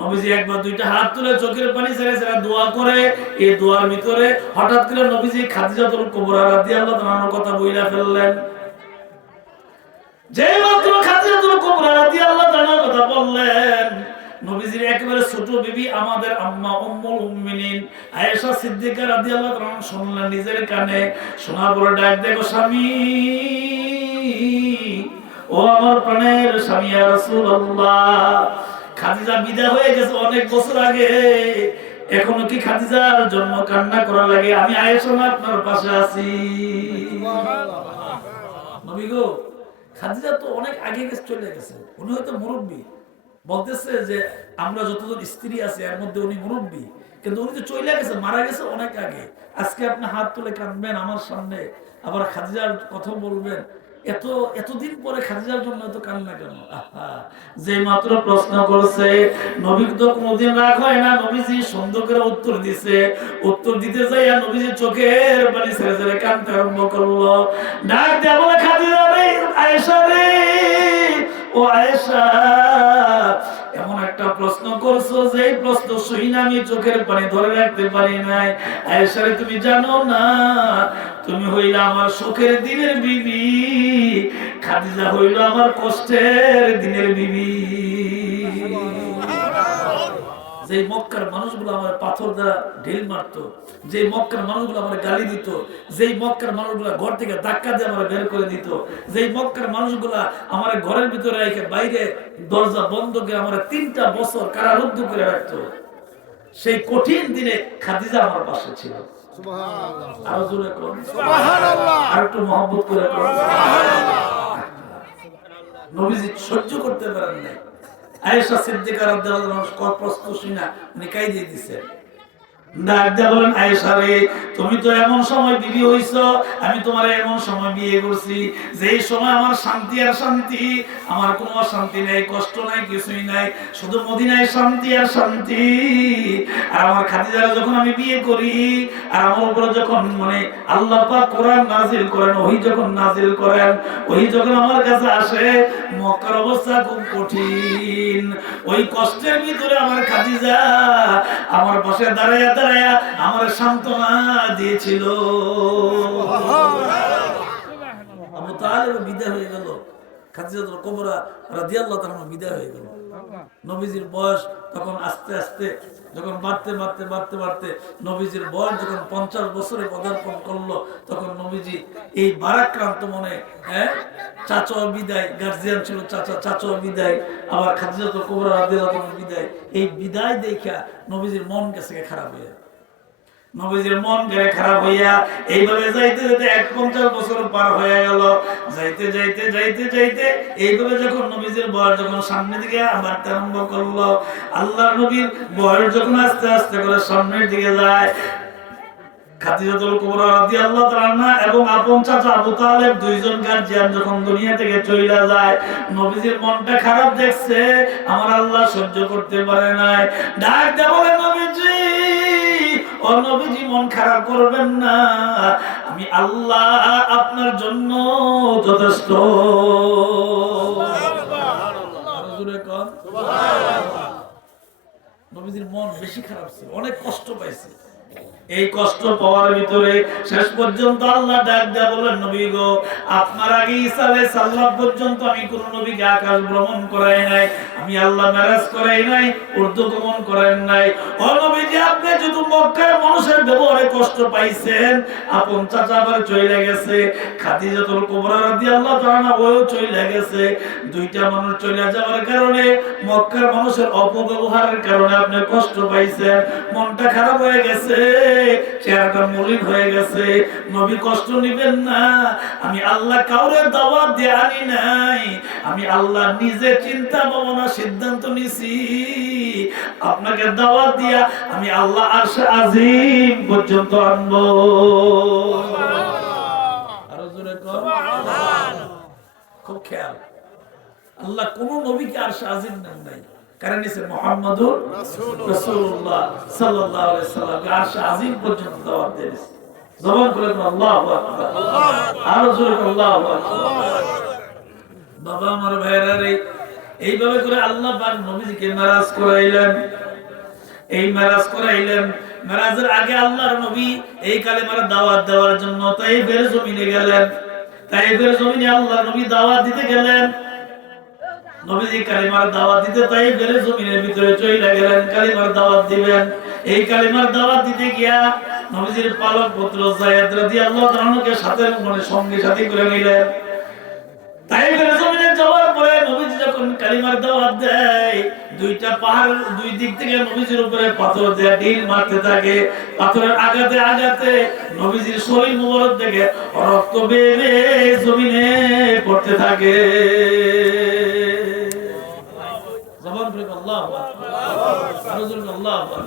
নবীজি একবার দুইটা হাত তুলে চোখের পানি ছেড়ে ছেড়ে দোয়া করে, এই দোয়ার ভিতরে হঠাৎ করে নবীজি খাদিজাতুল কুবরা রাদিয়াল্লাহু তাআলার কথা বইলা ফেললেন। যে মাত্র খাদিজাতুল কুবরা রাদিয়াল্লাহু তাআলার কথা বললেন, নবীজির একেবারে ছোট বিবি আমাদের আম্মা উম্মুল মুমিনিন আয়েশা সিদ্দিকা রাদিয়াল্লাহু তাআলা শুনলেন নিজের কানে। শোনার পরে ডাক দেখো, স্বামী, ও আমার প্রাণের স্বামী ইয়া রাসূলুল্লাহ, খাদিজা বিদায় হয়ে গেছে অনেক বছর আগে, এখনো কি খাদিজার জন্য কান্না করা লাগে? আমি আয়েশা আপনার পাশে আছি। নবী গো, খাদিজা তো অনেক আগে গেছে, চলে গেছে, উনি হয়তো মুরব্বী, বলতেছে যে আমরা যতজন স্ত্রী আছে এর মধ্যে উনি মুরব্বী, কিন্তু উনি তো চলে গেছে, মারা গেছে অনেক আগে। আজকে আপনি হাত তুলে কাঁদবেন আমার সামনে, আবার খাদিজার কথা বলবেন, এতদিন পরে খাদিজার জন্য এত কান্না কেন? যে মাত্র প্রশ্ন করছে, নবী তো কোনোদিন রাগ হয় না, নবীজি সুন্দর করে উত্তর দিছে, উত্তর দিতে যাই আর নবীজি চোখের পানি ছেড়ে ছেড়ে কাঁদতে আরম্ভ করলো। ডাক দেয়া বলে, খাদিজা রে, আয়েশা রে, ও আয়েশা, এমন একটা প্রশ্ন করছো যে প্রশ্ন শুই না আমি চোখের পানি ধরে রাখতে পারি নাই। আয়েশা রে, তুমি জানো না তুমি হইলা আমার সুখের দিনের বিবি, খাদিজা হইল আমার কষ্টের দিনের বিবি। যে মক্কার মানুষগুলো আমার পাথর দ্বারা ঢিল মারতো, যে মক্কার মানুষগুলো আমার গালি দিত, যেই মক্কার মানুষগুলো ঘর থেকে ধাক্কা দিয়ে আমার বের করে দিত, যেই মক্কার মানুষগুলা আমার ঘরের ভিতরে রেখে বাইরে দরজা বন্ধ করে আমার 3টা বছর কারারুদ্ধ করে রাখতো, সেই কঠিন দিনে খাদিজা আমার পাশে ছিল। আরো জোরে করুন সুবহানাল্লাহ, আর একটু মহব্বত করে করুন সুবহানাল্লাহ। নবীজি সহ্য করতে পারেন না। আয়েশা সিদ্দিকা রাদিয়াল্লাহু আনহা প্রশ্ন শুনে উনি কাঁদিয়ে দিয়েছেন। ডাক দিয়ে বলেন, আয়েশা রে, তুমি তো এমন সময় বিবি হইছো, আমি তোমার এমন সময় বিয়ে করছি যেই সময় আমার শান্তি আর শান্তি, আমার কোনো অশান্তি নাই, কষ্ট নাই, কিছুই নাই, শুধু মদিনায় শান্তি আর শান্তি। আর আমার খাদিজার যখন আমি বিয়ে করি আর আমার উপরে যখন মানে আল্লাহ পাক কোরআন নাজিল করেন, ওহী যখন নাজিল করেন, ওহী যখন আমার কাছে আসে, মক্কার অবস্থা খুব কঠিন, ওই কষ্টের ভিতরে আমার খাদিজা আমার পাশে দাঁড়ায়া দাঁড়ায়া আমার সান্ত্বনা দিয়েছিল। আবু তালেব বিদায় হয়ে গেল, খাদিজাতুল কুবরা রাদিয়াল্লাহু তাআলা বিদায় হয়ে গেল। নবীজির বয়স তখন আস্তে আস্তে যখন বাড়তে নবীজির বয়স যখন 50 বছরে পদার্পণ করলো, তখন নবীজি এই বারাক্রান্ত মনে, চাচা বিদায়, গার্জিয়ান ছিল চাচা বিদায়, আবার খাদিজাতুল কুবরা রাদিয়াল্লাহু তাআলা বিদায়, এই বিদায় দেখা নবীজির মন গেছে খারাপ হয়ে, নবীজির মন গেলে খারাপ হইয়া এইভাবে যাইতে যাইতে 50 বছর পার হয়ে গেল। যাইতে এইভাবে যখন নবীজির বয়স যখন সামনের দিকে বাড়তে আরম্ভ করলো, আল্লাহর নবীর বয়স যখন আস্তে আস্তে করে সামনের দিকে যায়, খাদিজাতুল কুবরা রাদিয়াল্লাহু তাআলা এবং আপন চাচা আবু তালেব দুইজন গার্জিয়ান যখন দুনিয়া থেকে চলে যায়, নবীজির মনটা খারাপ দেখছে, আমার আল্লাহ সহ্য করতে পারে নাই। ডাক দিয়ে বলে, নবীজি, ও নবীজি, মন খারাপ করবেন না, আমি আল্লাহ আপনার জন্য যথেষ্ট। নবীজির মন বেশি খারাপ ছিল, অনেক কষ্ট পাইছে। এই কষ্ট পাওয়ার ভিতরে শেষ পর্যন্ত আল্লাহ ডাক দেয়া বলেন, নবী গো, আপনার আগে ঈসা আলাইহিস সালাম পর্যন্ত আমি কোন নবীকে আকাশ ভ্রমণ করাই নাই, আমি আল্লাহ মেরাজ করাই নাই, ঊর্ধ্বগমন করেন নাই। ও নবীজি, আপনি যদি মক্কার মানুষের ব্যবহারে কষ্ট পাইছেন, আপন চাচা আবার চলে গেছে, খাদিজাতুল কুবরা রাদিয়াল্লাহু তাআলা ওও চলে গেছে, দুইটা মানুষ চলে যাওয়ার কারণে মক্কার মানুষের অপব্যবহারের কারণে আপনি কষ্ট পাইছেন, মনটা খারাপ হয়ে গেছে, চেহারাটা মলিন হয়ে গেছে। নবী, কষ্ট নিবেন না, আমি আল্লাহ কাউরে দাওয়াত দিয়ে আনি নাই, আমি আল্লাহ নিজে চিন্তা ভাবনা সিদ্ধান্ত নিছি, আপনাকে দাওয়াত দিয়া আমি আল্লাহ আরশে আজিম পর্যন্ত আনবো। আরো জোরে কর সুবহানাল্লাহ। খুব খেয়াল, আল্লাহ কোন নবীকে আরশে আজিম নেন নাই, কারণ নিছে মুহাম্মাদুর রাসূলুল্লাহ সাল্লাল্লাহু আলাইহি সাল্লাম আরশে আজিম পর্যন্ত দাওয়াত দিয়েছে। জবান করে আল্লাহু আকবার, আরো জোরে আল্লাহু আকবার। বাবা আমার ভাইরা রে, এইভাবে করে আল্লাহ পাক নবীজিকে মেরাজ করাইলেন। এই মেরাজ করাইলেন, মেরাজের আগে আল্লাহর নবী এই কালেমার দাওয়াত দেওয়ার জন্য তাইফের জমিনে গেলেন। তাইফের জমিনে আল্লাহর নবী দাওয়াত দিতে গেলেন। নবীজি কালিমার দাওয়াত দিতে তাইফের জমিনের ভিতরে চলে গেলেন, কালিমার দাওয়াত দিবেন। এই কালিমার দাওয়াত দিতে গিয়া নবীজির পালক পুত্র যায়েদ রাদিয়াল্লাহু তাআলাকে সাথে সঙ্গী সাথী করে নিলেন। তাইফের জমিনে যাওয়ার পরে নবীজি যখন যখন কালিমার দাওয়াত দেয়, দুইটা পাহাড় দুই দিক থেকে নবীজির উপরে পাথর দিয়ে ঢিল মারতে থাকে। পাথরের আঘাতে আঘাতে নবীজির শরীর মুবারক থেকে রক্ত বেয়ে বেয়ে জমিনে পড়তে থাকে। জবান করে আল্লাহু আকবার, আরো জোরে আল্লাহু আকবার।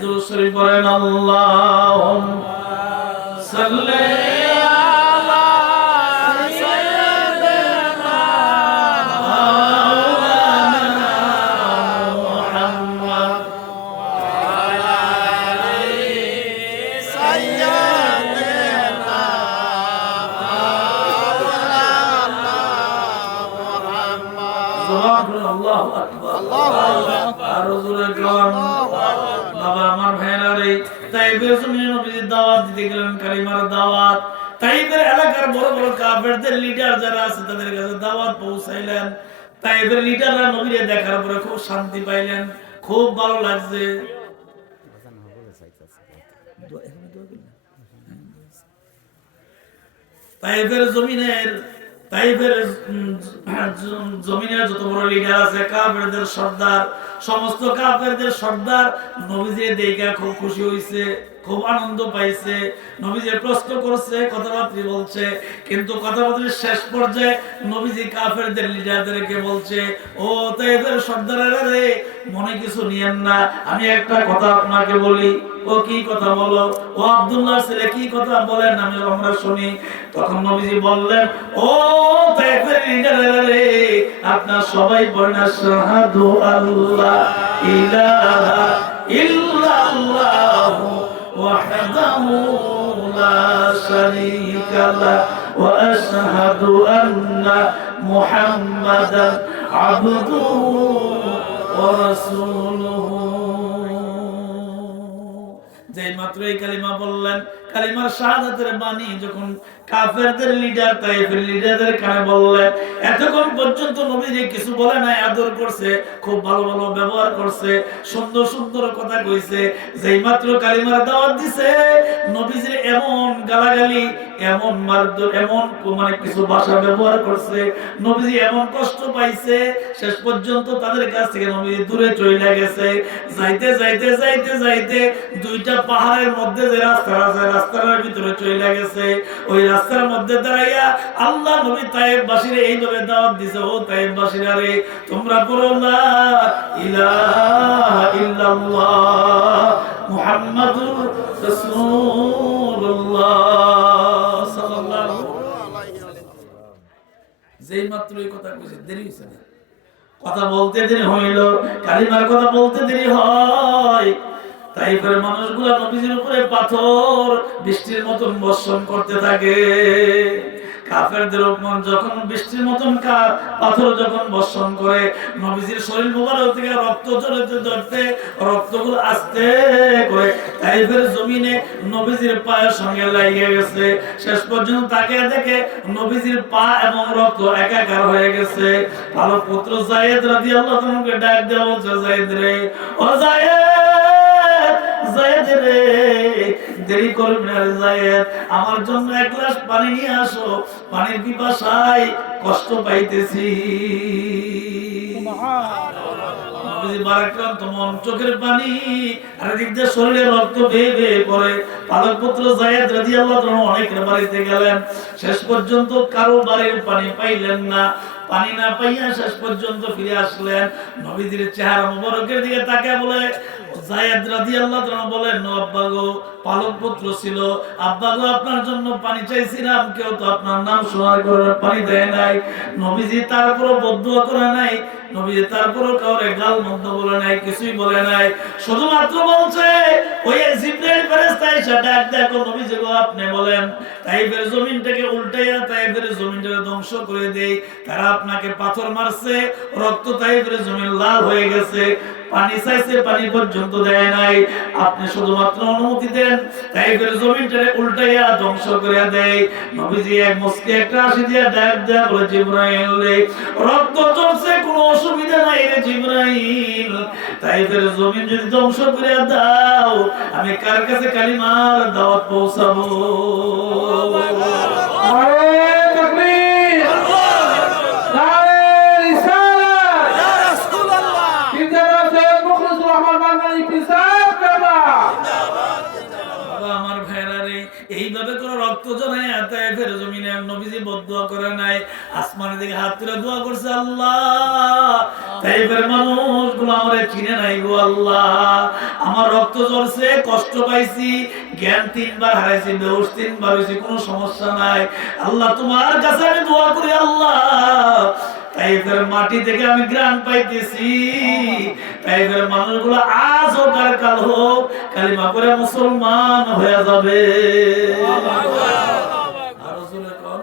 দুরূদ শরীফ পড়েন, আল্লাহুম্মা সাল্লি তাইফের এলাকার বড় বড় কাফেরদের লিডার যারা আছে তাদের কাছে দাওয়াত পৌঁছাইলেন। তাইফের লিডাররা নবীকে দেখার পরে খুব শান্তি পাইলেন, খুব ভালো লাগছে। তাইফের জমিনের যত বড় লিডার আছে, কাফেরদের সর্দার, সমস্ত কাফেরদের সর্দার নবীজি দেখে খুব খুশি হইছে, খুব আনন্দ পাইছে। নবীজি প্রশ্ন করছে, কথাবার্তা বলছে, কিন্তু কথাবার্তার শেষ পর্যায়ে নবীজি কাফেরদের লিডারদেরকে বলছে, ও তাইফের সর্দারেরা রে, মনে কিছু নিয়েন না, আমি একটা কথা আপনাকে বলি। ও কি কথা বলো? ও আব্দুল্লাহর ছেলে, কি কথা বলেন, আমরা শুনি। তখন নবীজি বললেন, ও তাইফের লিডাররা রে, আপনারা সবাই বলেন আশহাদু আল্লা ইলাহা ইল্লাল্লাহু ওয়াহদাহু লা শারীকা লাহু ওয়া আশহাদু আন্না মুহাম্মাদান আবদুহু ওয়া রাসূলুহু। যেই মাত্র এই কালিমা বললেন, কালিমার শাহাদাতের বাণী যখন কাফেরদের লিডার তাইফের লিডারদের কানে বললেন, এতক্ষণ পর্যন্ত নবীজি কিছু বলে নাই, আদর করছে, খুব ভালো ভালো ব্যবহার করছে, সুন্দর সুন্দর কথা কইছে। যেই মাত্র কালিমার দাওয়াত দিছে, নবীজির এমন গালাগালি, এমন মারধর, এমন মানে কিছু ভাষা ব্যবহার করছে, নবীজি এমন কষ্ট পাইছে, শেষ পর্যন্ত তাদের কাছ থেকে নবীজি দূরে চলে গেছে। যাইতে যাইতে যাইতে যাইতে দুইটা পাহাড়ের মধ্যে যে রাস্তা আছে, রাস্তার ভিতরে চলে গেছে। ওই রাস্তার মধ্যে দাঁড়াইয়া আল্লাহ নবী তায়েফবাসীরে এইভাবে দাওয়াত দিছে, ও তায়েফবাসীরা রে, তোমরা পড়ো লা ইলাহা ইল্লাল্লাহ মুহাম্মাদুর রাসূলুল্লাহ সাল্লাল্লাহু আলাইহি ওয়াসাল্লাম। যেই মাত্র এই কথা কইছে, দেরি হইছে না, কথা বলতে দেরি হইল, কালিমার কথা বলতে দেরি হয়। তাইফের মানুষগুলা নবীজির উপরে পাথর বৃষ্টির মতন বর্ষণ করতে থাকে। কাফেরদের উপর যখন বৃষ্টির মতন পাথর যখন বর্ষণ করে, নবীজির শরীর মুবারক থেকে রক্ত ঝরতে ঝরতে রক্তগুলো আস্তে করে তাইফের জমিনে নবীজির পায়ের সঙ্গে লাগিয়ে গেছে। শেষ পর্যন্ত তাকে দেখে নবীজির পা এবং রক্ত একাকার হয়ে গেছে। ভালো পুত্র যায়েদ রাদিয়াল্লাহু আনহুকে ডাক দেওয়া হচ্ছে, যায়েদ রে, ও যায়েদ রে, দেরি করবি না যায়েদ, আমার জন্য এক গ্লাস পানি নিয়ে আসো, পানির পিপাসায় কষ্ট পাইতেছি। চোখের পানি আর দিক দিয়ে শরীরে রক্ত বেয়ে বেয়ে পড়ে। পালক পুত্র যায়েদ রাদিয়াল্লাহু আনহু অনেকের বাড়িতে গেলেন, শেষ পর্যন্ত কারো বাড়ির পানি পাইলেন না। পানি না পাইয়া শেষ পর্যন্ত ফিরে আসলেন। নবীজির চেহারা মুবারকের দিকে তাকিয়ে বলে, যায়েদ রাদিয়াল্লাহু আনহু বলেন, আব্বা গো, পালক পুত্র ছিল, আব্বা গো, আপনার জন্য পানি চাইছিলাম, কেউ তো আপনার নাম শোনার করে পানি দেয় নাই। নবীজি তারপরও বদদুয়া করে নাই, নবীজি তারপরও কাউরে গাল মন্দ বলে নাই, কিছুই বলে নাই, শুধুমাত্র বলছে, ওই জিবরাইল ফেরেশতা এসে ডাক দেখো, নবীজি গো, আপনি বলেন তাইফের জমিনটাকে উল্টাইয়া তাইফের জমিনটাকে ধ্বংস করে দেই। তারা আপনাকে পাথর মারছে, রক্ত তাইফের জমিন লাল হয়ে গেছে, পানি চাইছে, পানি পর্যন্ত দেয় নাই, আপনি শুধুমাত্র অনুমতি দেন, তাইফের জমিনটাকে উল্টাইয়া ধ্বংস করে দেয়। নবীজি এক মুস্কি একটা হাসি দিয়ে ডাক দেয়া বলে, জিবরাইল রে, রক্ত ঝরছে, কোনো অসুবিধা নাই রে জিবরাইল, তাইফের জমিন যদি ধ্বংস করে দাও, আমি কার কাছে কালিমার দাওয়াত পৌঁছাবো? নারে তাকবীর, নারে এইভাবে করে রক্ত জড়ায় তায়েফের জমিনে নবীজি বদদুয়া করে নাই, আসমানের দিকে হাত তুলে দোয়া করছে, আল্লাহ তায়েফের মানুষগুলো আমারে চিনে নাই গো আল্লাহ, আমার রক্ত ঝরছে, কষ্ট পাইছি, জ্ঞান 3 বার হারাইছি, বেহুশ 3 বার হইছি, কোনো সমস্যা নাই, আল্লাহ তোমার কাছে আমি দোয়া করি আল্লাহ তাইফের মাটি থেকে আমি গ্রাণ পাইতেছি, তাইফের মানুষগুলো আজ হোক আর কাল হোক কালিমা করে মুসলমান হয়ে যাবে। আরো জোরে কোন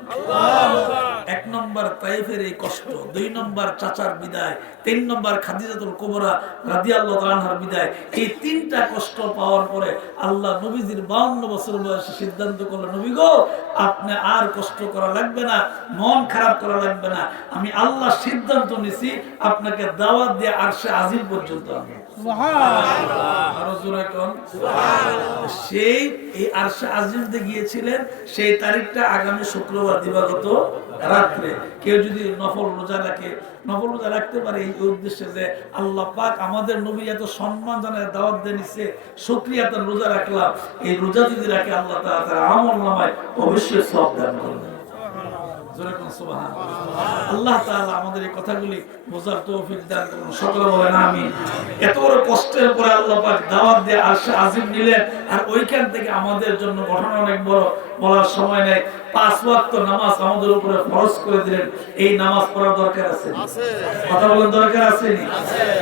এক নম্বর তাইফের এই কষ্ট, 2 নম্বর চাচার বিদায়, 3 নম্বর খাদিজাতুল কুবরা রাদিয়াল্লাহু তাআলা আনহার বিদায়। এই 3টা কষ্ট পাওয়ার পরে আল্লাহ নবীজির 52 বছর বয়সে সিদ্ধান্ত করলেন, নবী গো আপনি আর কষ্ট করা লাগবে না, মন খারাপ করা লাগবে না, আমি আল্লাহ সিদ্ধান্ত নিছি আপনাকে দাওয়াত দিয়ে আরশে আজিম পর্যন্ত আনবো। সুবহানাল্লাহ। আরো জোরে কোন সুবহানাল্লাহ। সেই এই আরশে আজিমতে গিয়েছিলেন, সেই তারিখটা আগামী শুক্রবার দিবাগত রাত্রে। কেউ যদি নফল রোজা রাখে, নফল রোজা রাখতে পারে এই উদ্দেশ্যে যে আল্লাহ পাক আমাদের নবী এত সম্মান জানায় দাওয়াত দিয়ে নিছে, শুকরিয়াতে রোজা রাখলাম, এই রোজা যদি রাখে আল্লাহ তাআলা তার আমল নামায় অবশ্যই সওয়াব দান করবেন। আল্লাহ তাআলা আমাদের এই কথাগুলি বোঝার তৌফিক দান করুন, সকলে বলেন আমিন। এত বড় কষ্টের পরে আল্লাহ পাক দাওয়াত দিয়ে আরশে আজিম নিলেন, আর ওইখান থেকে আমাদের জন্য ঘটনা অনেক বড়, বলার সময় নেই। 5 ওয়াক্ত নামাজ আমাদের উপরে ফরজ করে দিলেন। এই নামাজ পড়ার দরকার আছে, কথা বলেন দরকার আছে নি?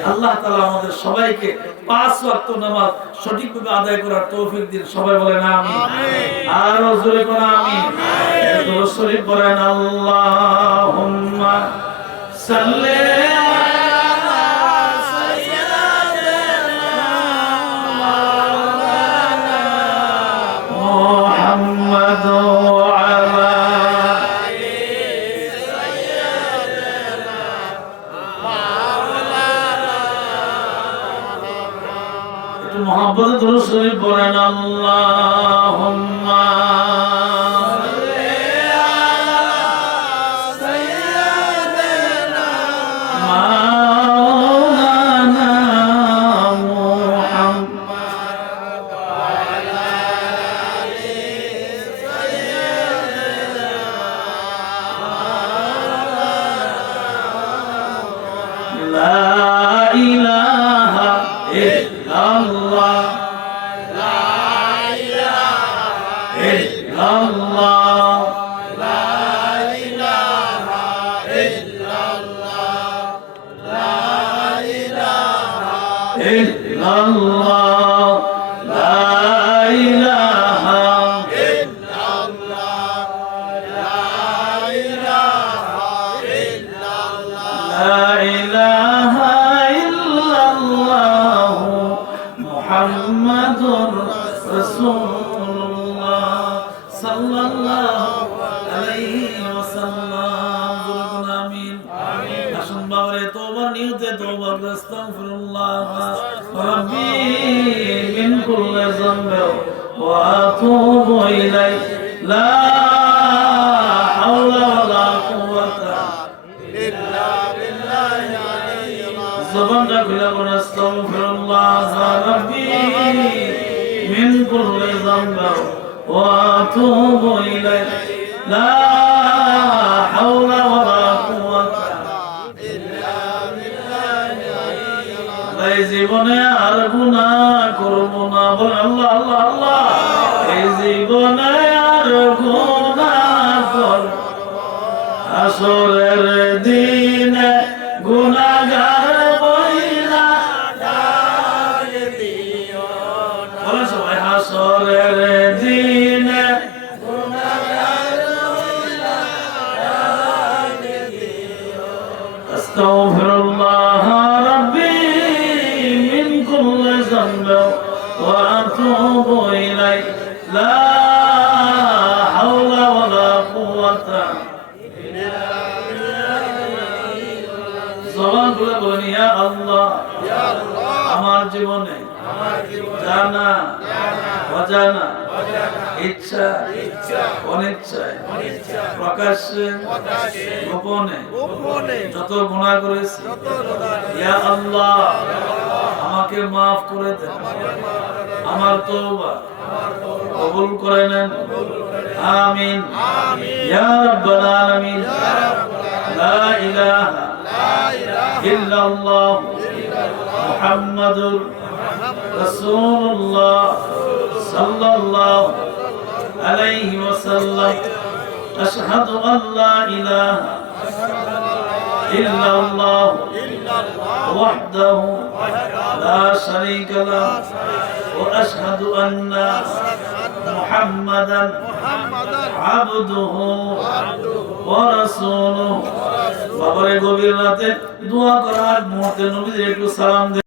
আল্লাহ তাআলা আমাদের সবাইকে 5 ওয়াক্ত নামাজ সঠিকভাবে আদায় করার তৌফিক দিন, সবাই বলেন আমিন। আর জোরে করে আমিন। দরুদ শরীফ পড়েন, আল্লাহুম্মা সাল্লি আলা সাইয়্যিদিনা মাওলানা মুহাম্মদ ওয়া আলা আলি সাইয়্যিদিনা মাওলানা। একটু মুহাব্বতে দরুদ শরীফ পড়েন, আল্লাহুম্মা وأتوب إليه لا حول ولا قوة إلا بالله العلي العظيم. زبان ربنا أستغفر الله ربي من كل ذنب وأتوب إليه لا حول ولا قوة إلا بالله العلي العظيم. এই জীবনে আর গুনাহ করব না, বল আল্লাহ আল্লাহ আল্লাহ। এই জীবনে আর গুনাহ করব, হাসরের দিনে গুনাহগার বইলা ডাক দিও না। বলেন সবাই, হাসরের দিনে গুনাহগার বইলা ডাক দিও না। আস্তাগফিরুল্লাহ রাব্বি মিন কুল্লি যামবি ওয়া আতুবু ইলাইহি লা হাওলা ওয়ালা কুওয়াতা ইল্লা বিল্লাহ। জবান খুলে বলি, ইয়া আল্লাহ, আমার জীবনে জানা অজানা ইচ্ছা অনিচ্ছায় প্রকাশ্যে গোপনে যত গুনাহ করেছি, ইয়া আল্লাহ আমাকে মাফ করে দেন। আমার তওবা কবুল করে নেন আমিন ইয়া রাব্বাল আলামিন লা ইলাহা ইল্লাল্লাহ মুহাম্মাদুর রাসূলুল্লাহ সাল্লাল্লাহু আলাইহি ওয়াসাল্লাম আশহাদু আল্লা ইলাহা ইল্লাল্লাহ ওয়াহদাহু লা শারীকা লাহু ওয়া আশহাদু আন্না মুহাম্মাদান আবদুহু ওয়া রাসূলুহু। বাবারে গভীর রাতে দোয়া করার মুহূর্তে নবীজি একটু সালাম